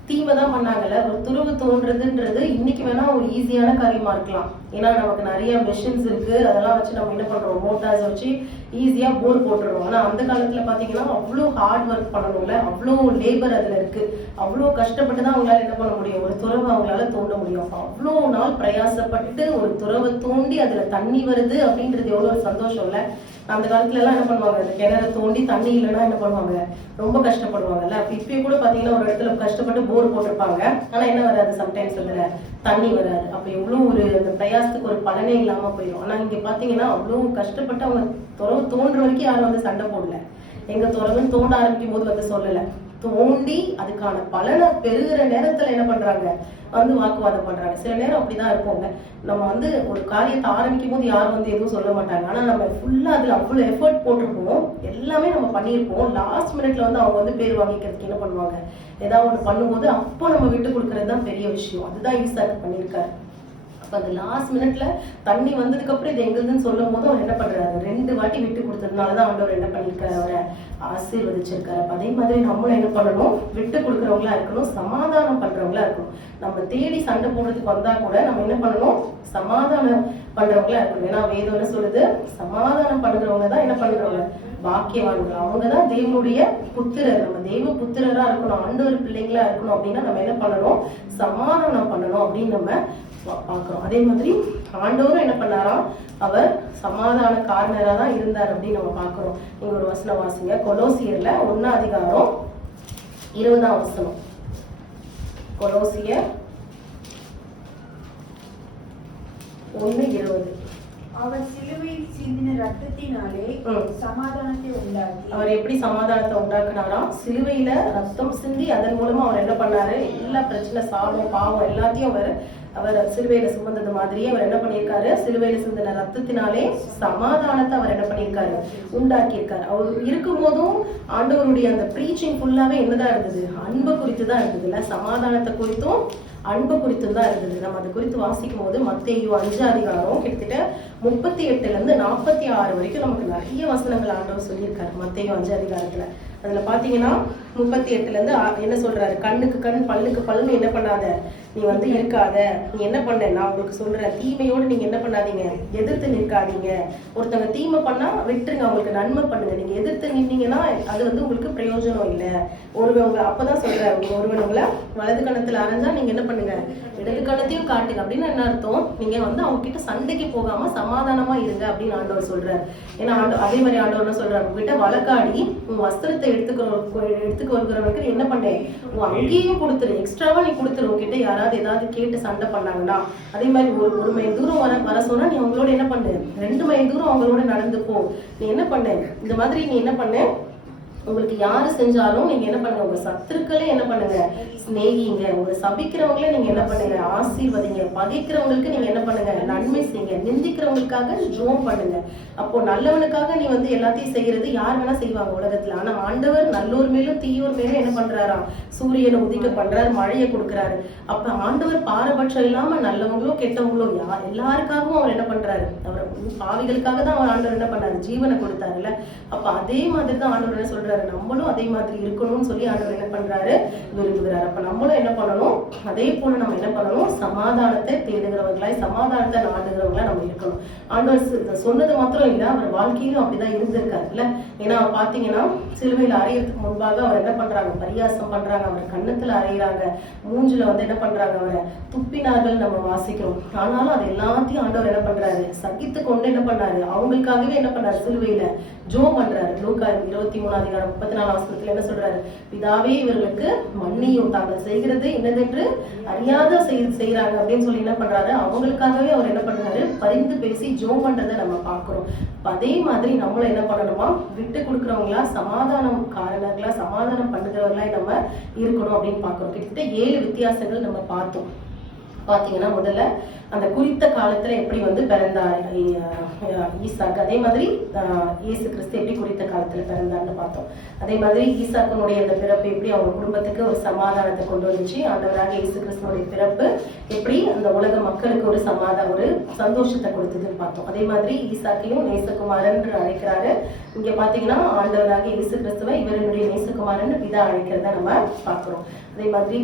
தீமை தான் பண்ணாங்கல்ல. ஒரு துறவு தோன்றதுன்றது இன்னைக்கு வேணா ஒரு ஈஸியான காரியமா இருக்கலாம். ஏன்னா நமக்கு நிறைய மெஷின்ஸ் இருக்கு, அதெல்லாம் வச்சு நம்ம என்ன பண்றோம், மோட்டார்ஸ் வச்சு ஈஸியா போர் போட்டுருவோம். ஆனா அந்த காலத்துல பாத்தீங்கன்னா அவ்வளோ ஹார்ட் ஒர்க் பண்ணணும்ல, அவ்வளோ லேபர் அதுல இருக்கு, அவ்வளோ கஷ்டப்பட்டு தான் அவங்களால என்ன பண்ண முடியும், ஒரு துறவை அவங்களால தோண்ட முடியும். அவ்வளோ நாள் பிரயாசப்பட்டு ஒரு துறவை தோண்டி அதுல தண்ணி வருது அப்படின்றது எவ்வளவு ஒரு சந்தோஷம் இல்ல. அந்த காலத்துல எல்லாம் என்ன பண்ணுவாங்க, அந்த கிணறு தோண்டி தண்ணி இல்லைன்னா என்ன பண்ணுவாங்க, ரொம்ப கஷ்டப்படுவாங்கல்ல. அப்ப இப்பயும் கூட பாத்தீங்கன்னா ஒரு இடத்துல கஷ்டப்பட்டு போர் போட்டிருப்பாங்க, ஆனா என்ன வராது, சம்டைம்ஸ் அதுல தண்ணி வராது. அப்ப எவ்வளவு ஒரு அந்த பிரயாசத்துக்கு ஒரு பலனே இல்லாம போயிடும். ஆனா இங்க பாத்தீங்கன்னா அவ்வளவு கஷ்டப்பட்டு அவங்க துறவு தோன்ற வரைக்கும் யாரும் வந்து சண்டை போடல. எங்க துறவுன்னு தோண்ட ஆரம்பிக்கும் போது வந்து சொல்லல, தோண்டி அதுக்கான பலனை பெறுகிற நேரத்துல என்ன பண்றாங்க, வந்து வாக்குவாதம் பண்றாங்க. சில நேரம் அப்படிதான் இருப்போங்க, நம்ம வந்து ஒரு காரியத்தை ஆரம்பிக்கும் போது யாரும் வந்து எதுவும் சொல்ல மாட்டாங்க. ஆனா நம்ம ஃபுல்லா அதுல அவ்வளவு எஃபர்ட் போட்டிருப்போம், எல்லாமே நம்ம பண்ணியிருப்போம். லாஸ்ட் மினிட்ல வந்து அவங்க வந்து பேர் வாங்கிக்கிறதுக்கு என்ன பண்ணுவாங்க, ஏதாவது ஒண்ணு பண்ணும்போது அப்போ நம்ம விட்டு கொடுக்கறது தான் பெரிய விஷயம். அதுதான் ஈசாக்கு பண்ணியிருக்காரு. அப்ப அந்த லாஸ்ட் மினிட்ல தண்ணி வந்ததுக்கு அப்புறம் இது எங்களுதுன்னு சொல்லும் போது அவர் என்ன பண்றாரு, 2 வாட்டி விட்டு கொடுத்ததுனாலதான் ஆண்டவர் என்ன பண்ணிருக்காரு, அவரை ஆசீர்வதிச்சிருக்காரு. அதே மாதிரி நம்மளும் என்ன பண்ணணும், விட்டு கொடுக்குறவங்களா இருக்கணும், சமாதானம் பண்றவங்களா இருக்கணும். நம்ம தேடி சண்டை போடுறதுக்கு வந்தா கூட நம்ம என்ன பண்ணணும், சமாதானம் பண்றவங்களா இருக்கணும். ஏன்னா வேதம் என்ன சொல்லுது, சமாதானம் பண்றவங்க தான் என்ன பண்றவங்க, பாக்கியவான்கள். அவங்கதான் தேவனுடைய புத்திரர். நம்ம தெய்வ புத்திரரா இருக்கணும், ஆண்டவர் பிள்ளைங்களா இருக்கணும் அப்படின்னா நம்ம என்ன பண்ணணும், சமாதானம் பண்ணணும் அப்படின்னு நம்ம பாக்குறோம். அதே மாதிரி ஆண்டவரும் என்ன பண்ணாராம், அவர் சமாதான காரணரா தான் இருந்தார் அப்படின்னு நம்ம பாக்குறோம். நீங்க ஒரு வசனம் வாசிங்க, கொலோசியர்ல 1வது அதிகாரம் 20வது வசனம். கொலோசியர் 1:20. அவர் சிலுவையில் சிந்தின ரத்தத்தினாலே சமாதானத்தை உண்டாக்கி. அவர் எப்படி சமாதானத்தை உண்டாக்குனாராம், சிலுவையில ரத்தம் சிந்தி அதன் மூலமா அவர் என்ன பண்ணாரு, எல்லா பிரச்சனை, சாபம், பாவம் எல்லாத்தையும் அவர் சிலுவையில சுமந்தது மாதிரியே அவர் என்ன பண்ணியிருக்காரு, சிலுவையில சிந்தின ரத்தத்தினாலே சமாதானத்தை அவர் என்ன பண்ணியிருக்காரு, உண்டாக்கி இருக்காரு. அவர் இருக்கும் போதும் ஆண்டவருடைய அந்த பிரீச்சிங் ஃபுல்லாவே என்னதான் இருந்தது, அன்பு குறித்து தான் இருந்ததுல, சமாதானத்தை குறித்தும் அன்பு குறித்து தான் இருந்தது. நம்ம அதை குறித்து வாசிக்கும் போது மத்தேயு 5 அதிகாரம் கிட்டத்தட்ட 38ல இருந்து 46 வரைக்கும் நமக்கு நிறைய வசனங்கள் ஆண்டவர் சொல்லியிருக்காரு. மத்தேயு 5 அதிகாரத்துல அதுல பாத்தீங்கன்னா 38ல இருந்து என்ன சொல்றாரு, கண்ணுக்கு கண் பல்லுக்கு பல்லுன்னு என்ன பண்ணாத, நீ வந்து இருக்காத. நீ என்ன பண்ண, நான் உங்களுக்கு சொல்றேன், தீமையோடு நீங்க என்ன பண்ணாதீங்க, எதிர்த்து நிற்காதீங்க. ஒருத்தவங்க தீமை பண்ணா விட்டுருங்க, அவங்களுக்கு நன்மை பண்ணுங்க. நீங்க எதிர்த்து நின்னீங்கன்னா அது வந்து உங்களுக்கு பிரயோஜனம் இல்லை. ஒருவங்க அப்பதான் சொல்றாரு, ஒருவன் உங்களை வலது கணத்துல அரைஞ்சா நீங்க என்ன பண்ணுங்க, இடது கணத்தையும் காட்டுங்க. அப்படின்னு என்ன அர்த்தம், நீங்க வந்து அவங்க கிட்ட சண்டைக்கு போகாம சமாதானமா இருங்க அப்படின்னு ஆண்டவர் சொல்றாரு. ஏன்னா அதே மாதிரி ஆண்டவர் என்ன சொல்றாரு, உங்ககிட்ட வழக்காடி உன் வஸ்திரத்தை எடுத்துக்க வருகிறவனுக்கு என்ன பண்ணேன், உன் அங்கேயும் கொடுத்துரு, எக்ஸ்ட்ராவா நீ கொடுத்துரு. உங்ககிட்ட யாராவது ஏதாவது கேட்டு சண்டை பண்ணாங்கன்னா, அதே மாதிரி ஒரு மைல் தூரம் வர சொன்னா நீ அவங்களோட என்ன பண்ணு, 2 மைல் தூரம் அவங்களோட நடந்து போ. நீ என்ன பண்ண, இந்த மாதிரி நீ என்ன பண்ண, உங்களுக்கு யாரு செஞ்சாலும் நீங்க என்ன பண்ணுங்க, உங்க சத்துருக்களே என்ன பண்ணுங்க, சிநேகிங்க. உங்களை சபிக்கிறவங்களே நீங்க என்ன பண்ணுங்க, ஆசீர்வதிங்க. பகைக்கிறவங்களுக்கு நீங்க என்ன பண்ணுங்க, நன்மை செய்யுங்க. நிந்திக்கிறவங்களுக்காக ஜெபம் பண்ணுங்க. அப்போ நல்லவனுக்காக நீ வந்து எல்லாத்தையும் செய்யறது யார் வேணா செய்வாங்க உலகத்துல. ஆனா ஆண்டவர் நல்லோர் மேலும் தீயோர் மேலும் என்ன பண்றாராம், சூரியனை உதிக்க பண்றாரு, மழையை கொடுக்குறாரு. அப்ப ஆண்டவர் பாரபட்சம் இல்லாம நல்லவங்களோ கெட்டவங்களோ எல்லாருக்காகவும் அவர் என்ன பண்றாரு, அவர் பாவிகளுக்காக தான் அவர் ஆண்டவர் என்ன பண்ணாரு, ஜீவனை கொடுத்தாருல்ல. அப்ப அதே மாதிரி தான் ஆண்டவர் என்ன சொல்றாரு, நம்மளும் அதே மாதிரி இருக்கணும்னு சொல்லி ஆண்டவர் என்ன பண்றாரு, விரும்புகிறார். அப்ப நம்மளும் என்ன பண்ணணும், அதே போல நம்ம என்ன பண்ணணும், சமாதானத்தை தேடுகிறவர்களாய், சமாதானத்தை நாடுகிறவங்களா நம்ம இருக்கணும். ஆண்டவர் சொன்னது மாத்திரம் இல்ல, அவர் வாழ்க்கையிலும் அப்படிதான் இருந்திருக்காருல்ல. ஏன்னா பாத்தீங்கன்னா சிலுவையில அறையறதுக்கு முன்பாக அவர் என்ன பண்றாங்க, பரியாசம் பண்றாங்க, அவர் கண்ணத்துல அறையிறாங்க, மூஞ்சில வந்து என்ன பண்றாங்க, அவரை துப்பினார்கள் நம்ம வாசிக்கிறோம். ஆனாலும் அது எல்லாத்தையும் ஆண்டவர் என்ன பண்றாரு, சகித்து கொண்டு என்ன பண்ணாரு, அவங்களுக்காகவே என்ன பண்ணாரு, சிலுவையில ஜெபம் பண்றாரு. லூக்கா 23:34 என்ன சொல்றாரு, பிதாவே இவர்களுக்கு மன்னியும், தாங்கள் செய்கிறது என்னதென்று அறியாத செய்யறாங்க அப்படின்னு சொல்லி என்ன பண்றாரு, அவங்களுக்காகவே அவர் என்ன பண்றாரு, பரிந்து பேசி ஜெபம் பண்றதை நம்ம பார்க்கிறோம். அதே மாதிரி நம்மளும் என்ன பண்ணணுமா, விட்டு கொடுக்குறவங்களா, சமாதானம் காரணங்களா, சமாதானம் பண்ணுகிறவர்களா நம்ம இருக்கணும் அப்படின்னு பார்க்கிறோம். கிட்டத்தட்ட 7 வித்தியாசங்கள் நம்ம பார்த்தோம். பாத்தீங்கன்னா முதல்ல அந்த குறித்த காலத்துல எப்படி வந்து பிறந்தார் ஈசாக்கு, அதே மாதிரி இயேசு கிறிஸ்து எப்படி குறித்த காலத்துல பிறந்தார்னு பார்த்தோம். அதே மாதிரி ஈசாக்கனுடைய அந்த பிறப்பு எப்படி அவங்க குடும்பத்துக்கு ஒரு சமாதானத்தை கொண்டு வந்துச்சு, ஆண்டவராக இயேசு கிறிஸ்துனுடைய பிறப்பு எப்படி அந்த உலக மக்களுக்கு ஒரு ஒரு சந்தோஷத்தை கொடுத்ததுன்னு பார்த்தோம். அதே மாதிரி ஈசாக்கையும் நேசகுமாரன் என்று அழைக்கிறாரு. இங்க பாத்தீங்கன்னா ஆண்டவராக இயேசு கிறிஸ்துவை இவருடைய நேசகுமாரன் பிதா அழைக்கிறத நம்ம பார்க்கிறோம். அதே மாதிரி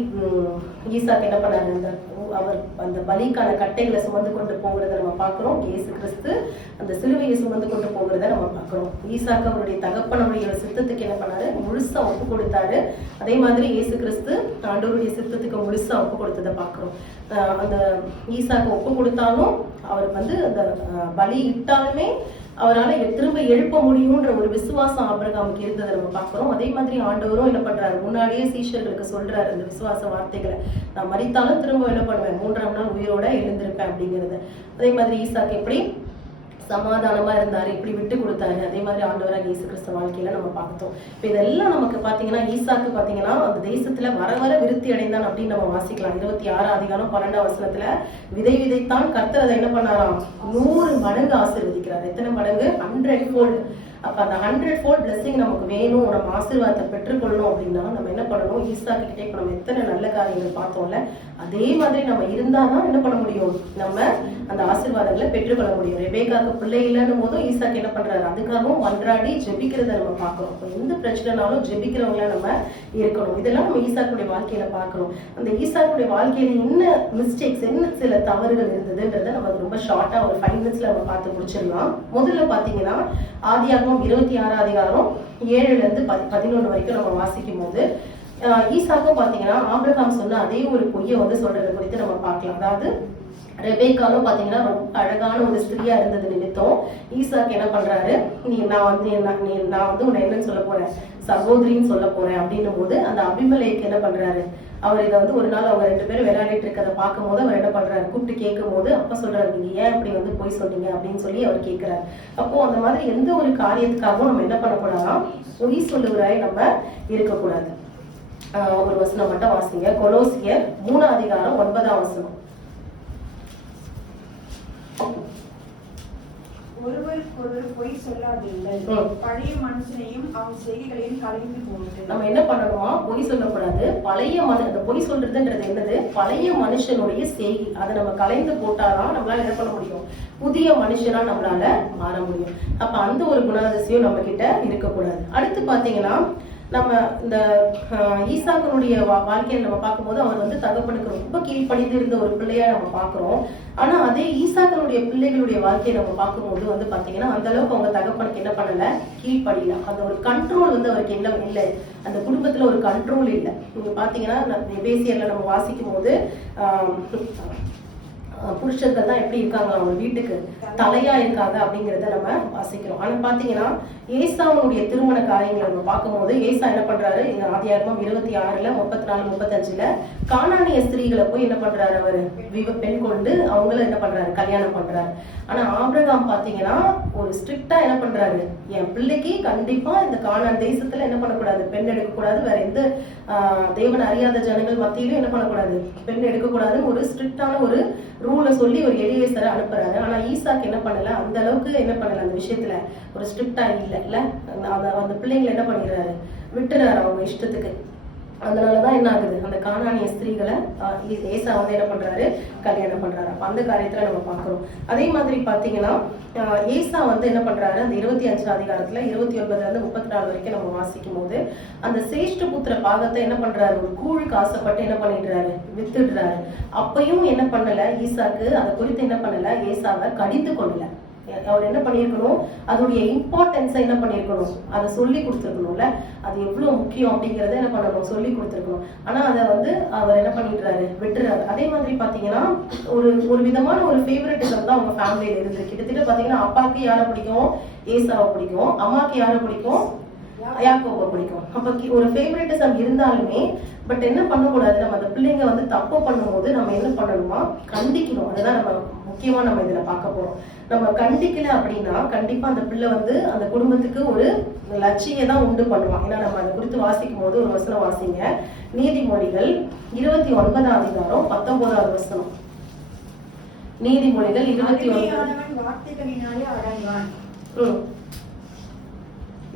ஈசாக்கு என்ன பண்ணாரு, அவர் அந்த பலிக்கான கட்டைகளை சுமந்து கொண்டு போகிறத நம்ம பார்க்கிறோம். இயேசு கிறிஸ்து அந்த சிலுவையை சுமந்து கொண்டு போகிறத நம்ம பார்க்கிறோம். ஈசாக்கு அவருடைய தகப்பனுடைய சித்தத்துக்கு என்ன பண்ணாரு, முழுசா ஒப்பு கொடுத்தாரு. அதே மாதிரி இயேசு கிறிஸ்து ஆண்டவருடைய சித்தத்துக்கு முழுசா ஒப்பு கொடுத்ததை பார்க்கிறோம். அந்த ஈசாக்கு ஒப்பு கொடுத்தாலும் அவர் வந்து அந்த பலி இட்டாலுமே அவரால் திரும்ப எழுப்ப முடியும்ன்ற ஒரு விசுவாசம் ஆபிரகாமுக்கு இருந்ததை நம்ம பார்க்கிறோம். அதே மாதிரி ஆண்டவரும் என்ன பண்றாரு, முன்னாடியே சீஷர்களுக்கு சொல்றாரு அந்த விசுவாச வார்த்தைகளை, நான் மரித்தாலும் திரும்ப என்ன பண்ணுவேன், 3ஆம் நாள் உயிரோட எழுந்திருப்பேன் அப்படிங்கிறது. அதே மாதிரி ஈசாக்கு எப்படி சமாதானமா இருந்தாரு, இப்படி விட்டு கொடுத்தாரு, அதே மாதிரி ஆண்டவராக இயேசு கிறிஸ்து வாழ்க்கையில நம்ம பார்த்தோம். இப்ப இதெல்லாம் நமக்கு பாத்தீங்கன்னா ஈசாக்கு பாத்தீங்கன்னா அந்த தேசத்துல வர விருத்தி அடைந்தான் அப்படின்னு நம்ம வாசிக்கலாம். 26:12 விதை விதைத்தான், கர்த்தர் அதை என்ன பண்ணாராம், 100 மடங்கு ஆசீர்வதிக்கிறார். எத்தனை மடங்கு, 100 fold. அப்ப அந்த 100 fold blessing நமக்கு வேணும், நம்ம ஆசீர்வாதத்தை பெற்றுக்கொள்ளணும் அப்படின்னா நம்ம என்ன பண்ணணும், ஈசாக்கு கிட்டே இப்ப நம்ம எத்தனை நல்ல காரியங்கள் பார்த்தோம்ல, அதே மாதிரி நம்ம இருந்தாதான் என்ன பண்ண முடியும், நம்ம அந்த ஆசீர்வாதங்களை பெற்றுக்கொள்ள முடியும். ரெபேக்காக்கு பிள்ளை இல்லைன்னும் போதும் ஈசாக்கு என்ன பண்றாரு, அதுக்காகவும் மன்றாடி ஜெபிக்கிறத நம்ம பார்க்கிறோம். இப்போ எந்த பிரச்சனைனாலும் ஜெபிக்கிறவங்கள நம்ம இருக்கணும். இதெல்லாம் நம்ம ஈசாக்குடைய வாழ்க்கையில பார்க்கிறோம். அந்த ஈசாக்குடைய வாழ்க்கையில என்ன மிஸ்டேக்ஸ், என்ன சில தவறுகள் இருந்ததுன்றதை நம்ம ரொம்ப ஷார்ட்டா ஒரு 5 minutesல நம்ம பார்த்து முடிச்சிடலாம். முதல்ல பாத்தீங்கன்னா ஆதியாகமம் 26:7-11 வரைக்கும் நம்ம வாசிக்கும் போது ஈசாக்கும் பாத்தீங்கன்னா ஆபிரகாம் சொன்ன அதே ஒரு பொய்யை வந்து சொல்றது குறித்து நம்ம பார்க்கலாம். அதாவது ரெபேக்காலும் பாத்தீங்கன்னா ரொம்ப அழகான ஒரு ஸ்திரியா இருந்தது நிமித்தம் ஈசாக்கு என்ன பண்றாரு, நான் வந்து உன்னை என்னன்னு சொல்ல போறேன், சகோதரின்னு சொல்ல போறேன் அப்படின்னும் போது அந்த அபிமெலேக்கு என்ன பண்றாரு, அவர் இதை வந்து ஒரு நாள் அவங்க 2 பேரும் விளையாடிட்டு இருக்கிறத பார்க்கும் போது அவர் என்ன பண்றாரு, கூப்பிட்டு கேட்கும் போது அப்ப சொல்றாரு, நீங்க ஏன் இப்படி வந்து போய் சொன்னீங்க அப்படின்னு சொல்லி அவர் கேட்கிறாரு. அப்போ அந்த மாதிரி எந்த ஒரு காரியத்துக்காகவும் நம்ம என்ன பண்ணக்கூடாதுன்னா பொய் சொல்லுகிறாய் நம்ம இருக்கக்கூடாது. ஒரு வசனம் மட்டும் வாசிங்க, கொலோசியர் 3:9. ஒருவருக்கொருவர் பொய் சொல்லாதீர்கள், பழைய மனுஷனையும் அவன் செய்கைகளையும் கலைந்து போகுது. நம்ம என்ன பண்ணணுமா, பொய் சொல்லக்கூடாது. பழைய அந்த பொய் சொல்றதுன்றது என்னது, பழைய மனுஷனுடைய செய்கை, அதை நம்ம கலைந்து போட்டாதான் நம்மளால என்ன பண்ண முடியும், புதிய மனுஷனா நம்மளால மாற முடியும். அப்ப அந்த ஒரு குணாதிசயம் நம்ம கிட்ட இருக்கக்கூடாது. அடுத்து பாத்தீங்கன்னா நம்ம இந்த ஈசாக்கனுடைய வாழ்க்கையில நம்ம பார்க்கும்போது அவர் வந்து தகப்பனுக்கு ரொம்ப கீழ்ப்படிந்து இருந்த ஒரு பிள்ளையா நம்ம பார்க்கிறோம். ஆனா அதே ஈசாக்கனுடைய பிள்ளைகளுடைய வாழ்க்கையை நம்ம பார்க்கும்போது வந்து பாத்தீங்கன்னா அந்த அளவுக்கு அவங்க தகப்பனுக்கு என்ன பண்ணல, கீழ்ப்படியில. அந்த ஒரு கண்ட்ரோல் வந்து அவருக்கு என்ன இல்லை, அந்த குடும்பத்துல ஒரு கண்ட்ரோல் இல்லை. நீங்க பாத்தீங்கன்னா எபேசியர்ல நம்ம வாசிக்கும் போது புருஷர்கள் தான் எப்படி இருக்காங்க, அவங்க வீட்டுக்கு தலையா இருக்காங்க அப்படிங்கிறத நம்ம வாசிக்கிறோம். ஆனா பாத்தீங்கன்னா ஏசாவுடைய திருமண காரியங்களை நம்ம பார்க்கும்போது ஏசா என்ன பண்றாரு, இங்க ஆதியாகமம் 26 34 35 கானானிய ஸ்திரீகளை போய் என்ன பண்றாரு, அவரு பெண் கொண்டு அவங்கள என்ன பண்றாரு, கல்யாணம் பண்றாரு. ஆனா ஆபிரகாம் பாத்தீங்கன்னா ஒரு ஸ்ட்ரிக்டா என்ன பண்றாரு, என் பிள்ளைக்கு கண்டிப்பா இந்த கானான் தேசத்துல என்ன பண்ணக்கூடாது, பெண் எடுக்கக்கூடாது, வேற எந்த தேவன் அறியாத ஜனங்கள் மத்தியிலும் என்ன பண்ணக்கூடாது, பெண் எடுக்கக்கூடாது, ஒரு ஸ்ட்ரிக்டான ஒரு ரூலை சொல்லி ஒரு எலியேசரை அனுப்புறாரு. ஆனா ஈசாக்கு என்ன பண்ணல, அந்த அளவுக்கு என்ன பண்ணல, அந்த விஷயத்துல ஒரு ஸ்ட்ரிக்டா இல்ல. அந்த பிள்ளைங்களை என்ன பண்ணிடுறாரு, விட்டுறாரு அவங்க இஷ்டத்துக்கு. அதனாலதான் என்ன ஆகுது, அந்த கானானிய ஸ்திரீகளை ஏசா வந்து என்ன பண்றாரு, கல்யாணம் பண்றாரு. அப்ப அந்த காரியத்துல நம்ம பாக்குறோம். அதே மாதிரி பாத்தீங்கன்னா ஏசா வந்து என்ன பண்றாரு, அந்த 25 அதிகாரத்துல 29 34 வரைக்கும் நம்ம வாசிக்கும் போது அந்த சேஷ்ட புத்திர பாகத்தை என்ன பண்றாரு, ஒரு கூழுக்கு ஆசைப்பட்டு என்ன பண்ணிடுறாரு, வித்துடுறாரு. அப்பயும் என்ன பண்ணல, ஈசாக்கு அதை குறித்து என்ன பண்ணல, ஏசாவை கடிந்து கொள்ளல. அவர் என்ன பண்ணியிருக்கணும், அதோடைய இம்பார்ட்டன்ஸை என்ன பண்ணியிருக்கணும், அதை சொல்லி கொடுத்துருக்கணும்ல, அது எவ்வளவு முக்கியம் அப்படிங்கறத என்ன பண்ணணும், சொல்லி கொடுத்துருக்கணும். ஆனா அதை வந்து அவர் என்ன பண்ணிடுறாரு, விட்டுறாரு. அதே மாதிரி பாத்தீங்கன்னா ஒரு விதமான ஒரு ஃபேவரட்டிசம் தான் அவங்க ஃபேமிலியில இருந்து. கிட்டத்தட்ட பாத்தீங்கன்னா அப்பாவுக்கு யாரை பிடிக்கும், ஏசாவை பிடிக்கும், அம்மாவுக்கு யாரை பிடிக்கும், யாக்கோபை பிடிக்கும். அப்ப ஒரு ஃபேவரட்டிசம் இருந்தாலுமே பட் என்ன பண்ணக்கூடாது, நம்ம அந்த பிள்ளைங்க வந்து தப்பு பண்ணும்போது நம்ம என்ன பண்ணணுமா, கண்டிக்கணும். அதுதான் நம்ம முக்கியமா நம்ம இதுல பார்க்க போறோம். நம்ம கண்டிக்கல அப்படின்னா கண்டிப்பா அந்த பிள்ளை வந்து அந்த குடும்பத்துக்கு ஒரு லட்சியம் தான் உண்டு பண்ணுவான். ஏன்னா நம்ம அதை குறித்து வாசிக்கும் போது ஒரு வசனம் வாசிங்க, நீதிமொழிகள் 29 அதிகாரம் 19 வசனம். நீதிமொழிகள் 29 வார்த்தைகளினாலே அடங்குவான்.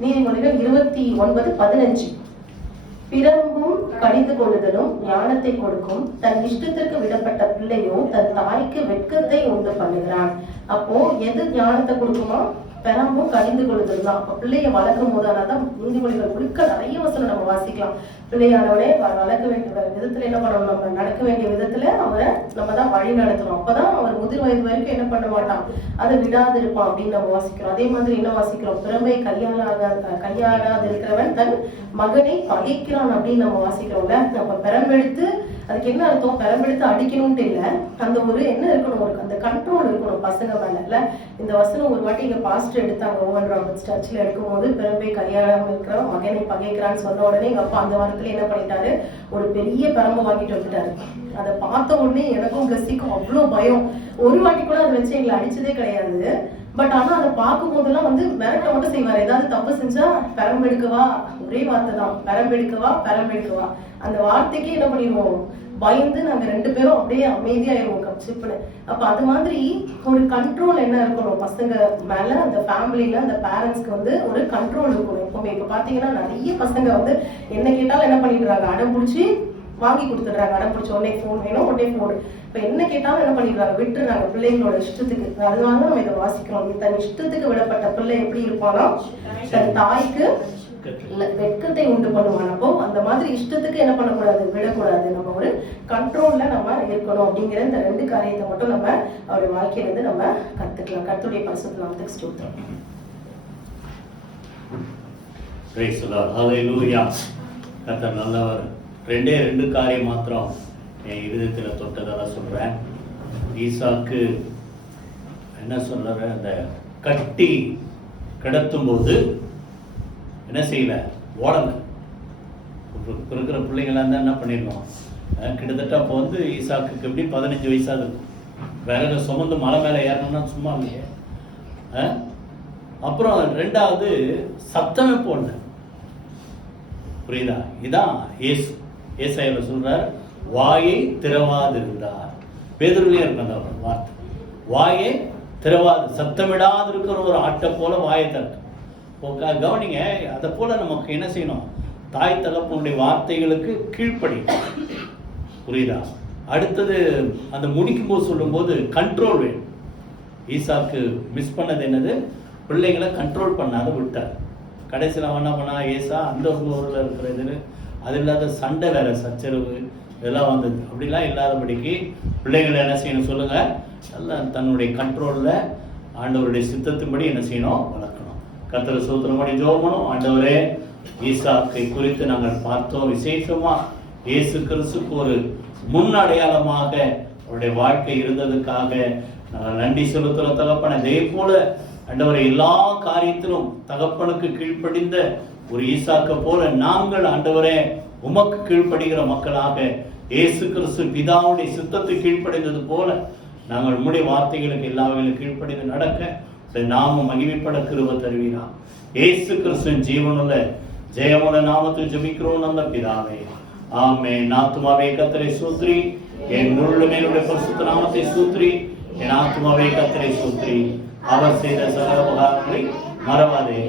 நீதிமொழிகள் 29:15 பிரம்பும் கடிந்து கொள்ளுதலும் ஞானத்தை கொடுக்கும், தன் இஷ்டத்திற்கு விடப்பட்ட பிள்ளையோ தன் தாய்க்கு வெட்கத்தை உண்டு பண்ணுகிறான். அப்போ எது ஞானத்தை கொடுக்குமா, பெரம்பும் கடிந்து கொள்ளுதல் தான். அப்ப பிள்ளைய வளர்க்கும் போது அதான் நீதிமொழிகள் முழுக்க நிறைய வசனம் நம்ம வாசிக்கலாம். பிள்ளையானவனே வளர்க்க வேண்டிய விதத்துல என்ன பண்ணணும், நம்ம நடக்க வேண்டிய விதத்துல அவரை நம்ம தான் வழி நடத்தணும். அப்பதான் அவர் முதிர் வயது வரைக்கும் என்ன பண்ண மாட்டான், அதை விடாது இருப்பான் அப்படின்னு நம்ம வாசிக்கிறோம். அதே மாதிரி என்ன வாசிக்கிறோம், பிறம்பை கையாளாது இருக்கிறவன் தன் மகனை பகைக்கிறான் அப்படின்னு நம்ம வாசிக்கிறோம்ல. நம்ம பெரம்பெடுத்து அதுக்கு என்ன அர்த்தம், பெரம்பெடுத்து அடிக்கணும்ட்டு இல்ல, அந்த ஒரு என்ன இருக்கணும், ஒரு அந்த கண்ட்ரோல் இருக்கணும் பசங்க மேல இல்ல. இந்த வசனம் ஒரு வாட்டி இங்க பாஸ்டர் எடுத்தாங்க ஓவன் ராபர்ட்ஸ் சர்ச்சில் எடுக்கும் போது, பிறம்பை கையாளாம இருக்கிற மகனை பகைக்கிறான்னு சொன்ன உடனே எங்க அப்பா அந்த வாரத்துல என்ன பண்ணிட்டாரு, ஒரு பெரிய பெரம்பு வாங்கிட்டு வந்துட்டாரு. அதை பார்த்த உடனே எனக்கும் கசிக்கும் அவ்வளவு பயம். ஒரு வாட்டி கூட அதை வச்சு எங்களை அடிச்சதே கிடையாது. பட் ஆனா அதை பார்க்கும் போதெல்லாம் வந்து மிரட்ட மட்டும் செய்வாரு. ஏதாவது தப்பு செஞ்சா பெரம்பெடுக்கவா, ஒரே வார்த்தை தான், பெரம்பெடுக்கவா பெரம்பெடுக்கவா. அந்த வார்த்தைக்கு என்ன பண்ணிடுவோம், பயந்து நாங்க 2 பேரும் அப்படியே அமைதியாயிருவோம் கப்சிப்புன்னு. அப்ப அது மாதிரி ஒரு கண்ட்ரோல் என்ன இருக்கணும் பசங்க மேல, அந்த ஃபேமிலியில அந்த பேரண்ட்ஸ்க்கு வந்து ஒரு கண்ட்ரோல் இருக்கணும் எப்பவுமே. இப்ப பாத்தீங்கன்னா நிறைய பசங்க வந்து என்ன கேட்டாலும் என்ன பண்ணிடுறாங்க, அடம் பிடிச்சி வாங்கி கொடுத்துடுறாங்க. அடம் பிடிச்ச உடனே போன் வேணும், உடனே போன். இப்ப என்ன கேட்டாலும் என்ன பண்ணிடுறாங்க, விட்டுறாங்க பிள்ளைங்களோட இஷ்டத்துக்கு. அதனாலதான் நம்ம இதை வாசிக்கிறோம். தன் இஷ்டத்துக்கு விடப்பட்ட பிள்ளை எப்படி இருப்பானா, தன் தாய்க்கு வெட்கத்தை உண்டு பண்ணுவான். அப்போ அந்த மாதிரி இஷ்டத்துக்கு என்ன பண்ணக்கூடாது, விடக்கூடாது. நம்ம ஒரு கண்ட்ரோல்ல நம்ம இருக்கணும் அப்படிங்கிற இந்த 2 காரியத்தை மட்டும் நம்ம அவருடைய வாழ்க்கையில இருந்து நம்ம கத்துக்கலாம். கர்த்தருடைய பரிசுத்த நாமத்துக்கு ஸ்தோத்திரம். Praise the lord. ஹல்லேலூயா. கர்த்தர் நல்லவர். 2 காரியம் மாத்திரம் என் இருதயத்துல தொட்டதாக சொல்றேன். ஈசாக்கு என்ன சொல்ற, அந்த கட்டி கிடத்தும் போது என்ன செய்யல, ஓடலை. இருக்கிற பிள்ளைங்களாம் இருந்தால் என்ன பண்ணிடணும், கிட்டத்தட்ட அப்போ வந்து ஈசாக்கு எப்படி 15 வயசாக இருக்கும். விறகு சுமந்து மலை மேலே ஏறணும்னா சும்மா இல்லையே. அப்புறம் 2வது சத்தமே போடல. புரியுதா? இதான் ஏசாயால சொல்றார், வாயை திறவாதிருந்தார். பேதுருவிலே இருக்கு அந்த வார்த்தை, வாயை திறவாது, சத்தமிடாது இருக்கிற ஒரு ஆட்டை போல வாயை திறக்கும். கவனிங்க, அதை போல நமக்கு என்ன செய்யணும், தாய் தகப்பனுடைய வார்த்தைகளுக்கு கீழ்ப்படி. புரியுதா? அடுத்தது அந்த முடிக்கும் போது சொல்லும்போது கண்ட்ரோல் வேணும். ஈசாக்கு மிஸ் பண்ணது என்னது, பிள்ளைங்களை கண்ட்ரோல் பண்ணாத விட்டார். கடைசியில் அவன் என்ன பண்ணா, ஏசா அந்த ஊரில் இருக்கிறது, அது இல்லாத சண்டை வேற, சச்சரவு இதெல்லாம் வந்தது. அப்படிலாம் இல்லாதபடிக்கு பிள்ளைகளை என்ன செய்யணும் சொல்லுங்கள், நல்லா தன்னுடைய கண்ட்ரோலில் ஆண்டவருடைய சித்தத்தின்படி என்ன செய்யணும், வளர்க்கணும். கர்த்தரை ஸ்தோத்திரம்படி ஜெபம் பண்ணுவோம். ஆண்டவரே, ஈசாக்கை குறித்து நாங்கள் பார்த்தோம். விசேஷமாக இயேசு கிறிஸ்துக்கு ஒரு முன் அடையாளமாக அவருடைய வாழ்க்கை இருந்ததுக்காக நாங்கள் நன்றி செலுத்துகிற தகப்பனை. அதே போல ஆண்டவரை எல்லா காரியத்திலும் தகப்பனுக்கு கீழ்ப்படிந்த ஒரு ஈசாக்க போல நாங்கள் ஆண்டவரே உமக்கு கீழ்ப்படுகிற மக்களாக, இயேசு கிறிஸ்து பிதாவுடைய சித்தத்துக்கு கீழ்ப்படைந்தது போல நாங்கள் உம்முடைய வார்த்தைகளுக்கு எல்லாவர்களும் கீழ்ப்படிந்து நடக்க நாம மகிமைப்பட கிருபை தருவீரா. இயேசு கிறிஸ்துவின் ஜீவனுள்ள ஜெயமுள்ள நாமத்தில் ஜெபிக்கிறோம் நல்ல பிதாவே, ஆமென். ஆத்துமாவே கர்த்தரை ஸ்தோத்திரி, என் முழு மேலுடைய பரிசுத்த நாமத்தை ஸ்தோத்திரி. என் ஆத்துமாவே கர்த்தரை ஸ்தோத்திரி, அவர் செய்த சகல உபகாரங்களை மறவாதே.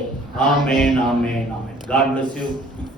ஆமென், ஆமென், ஆமென். God bless you.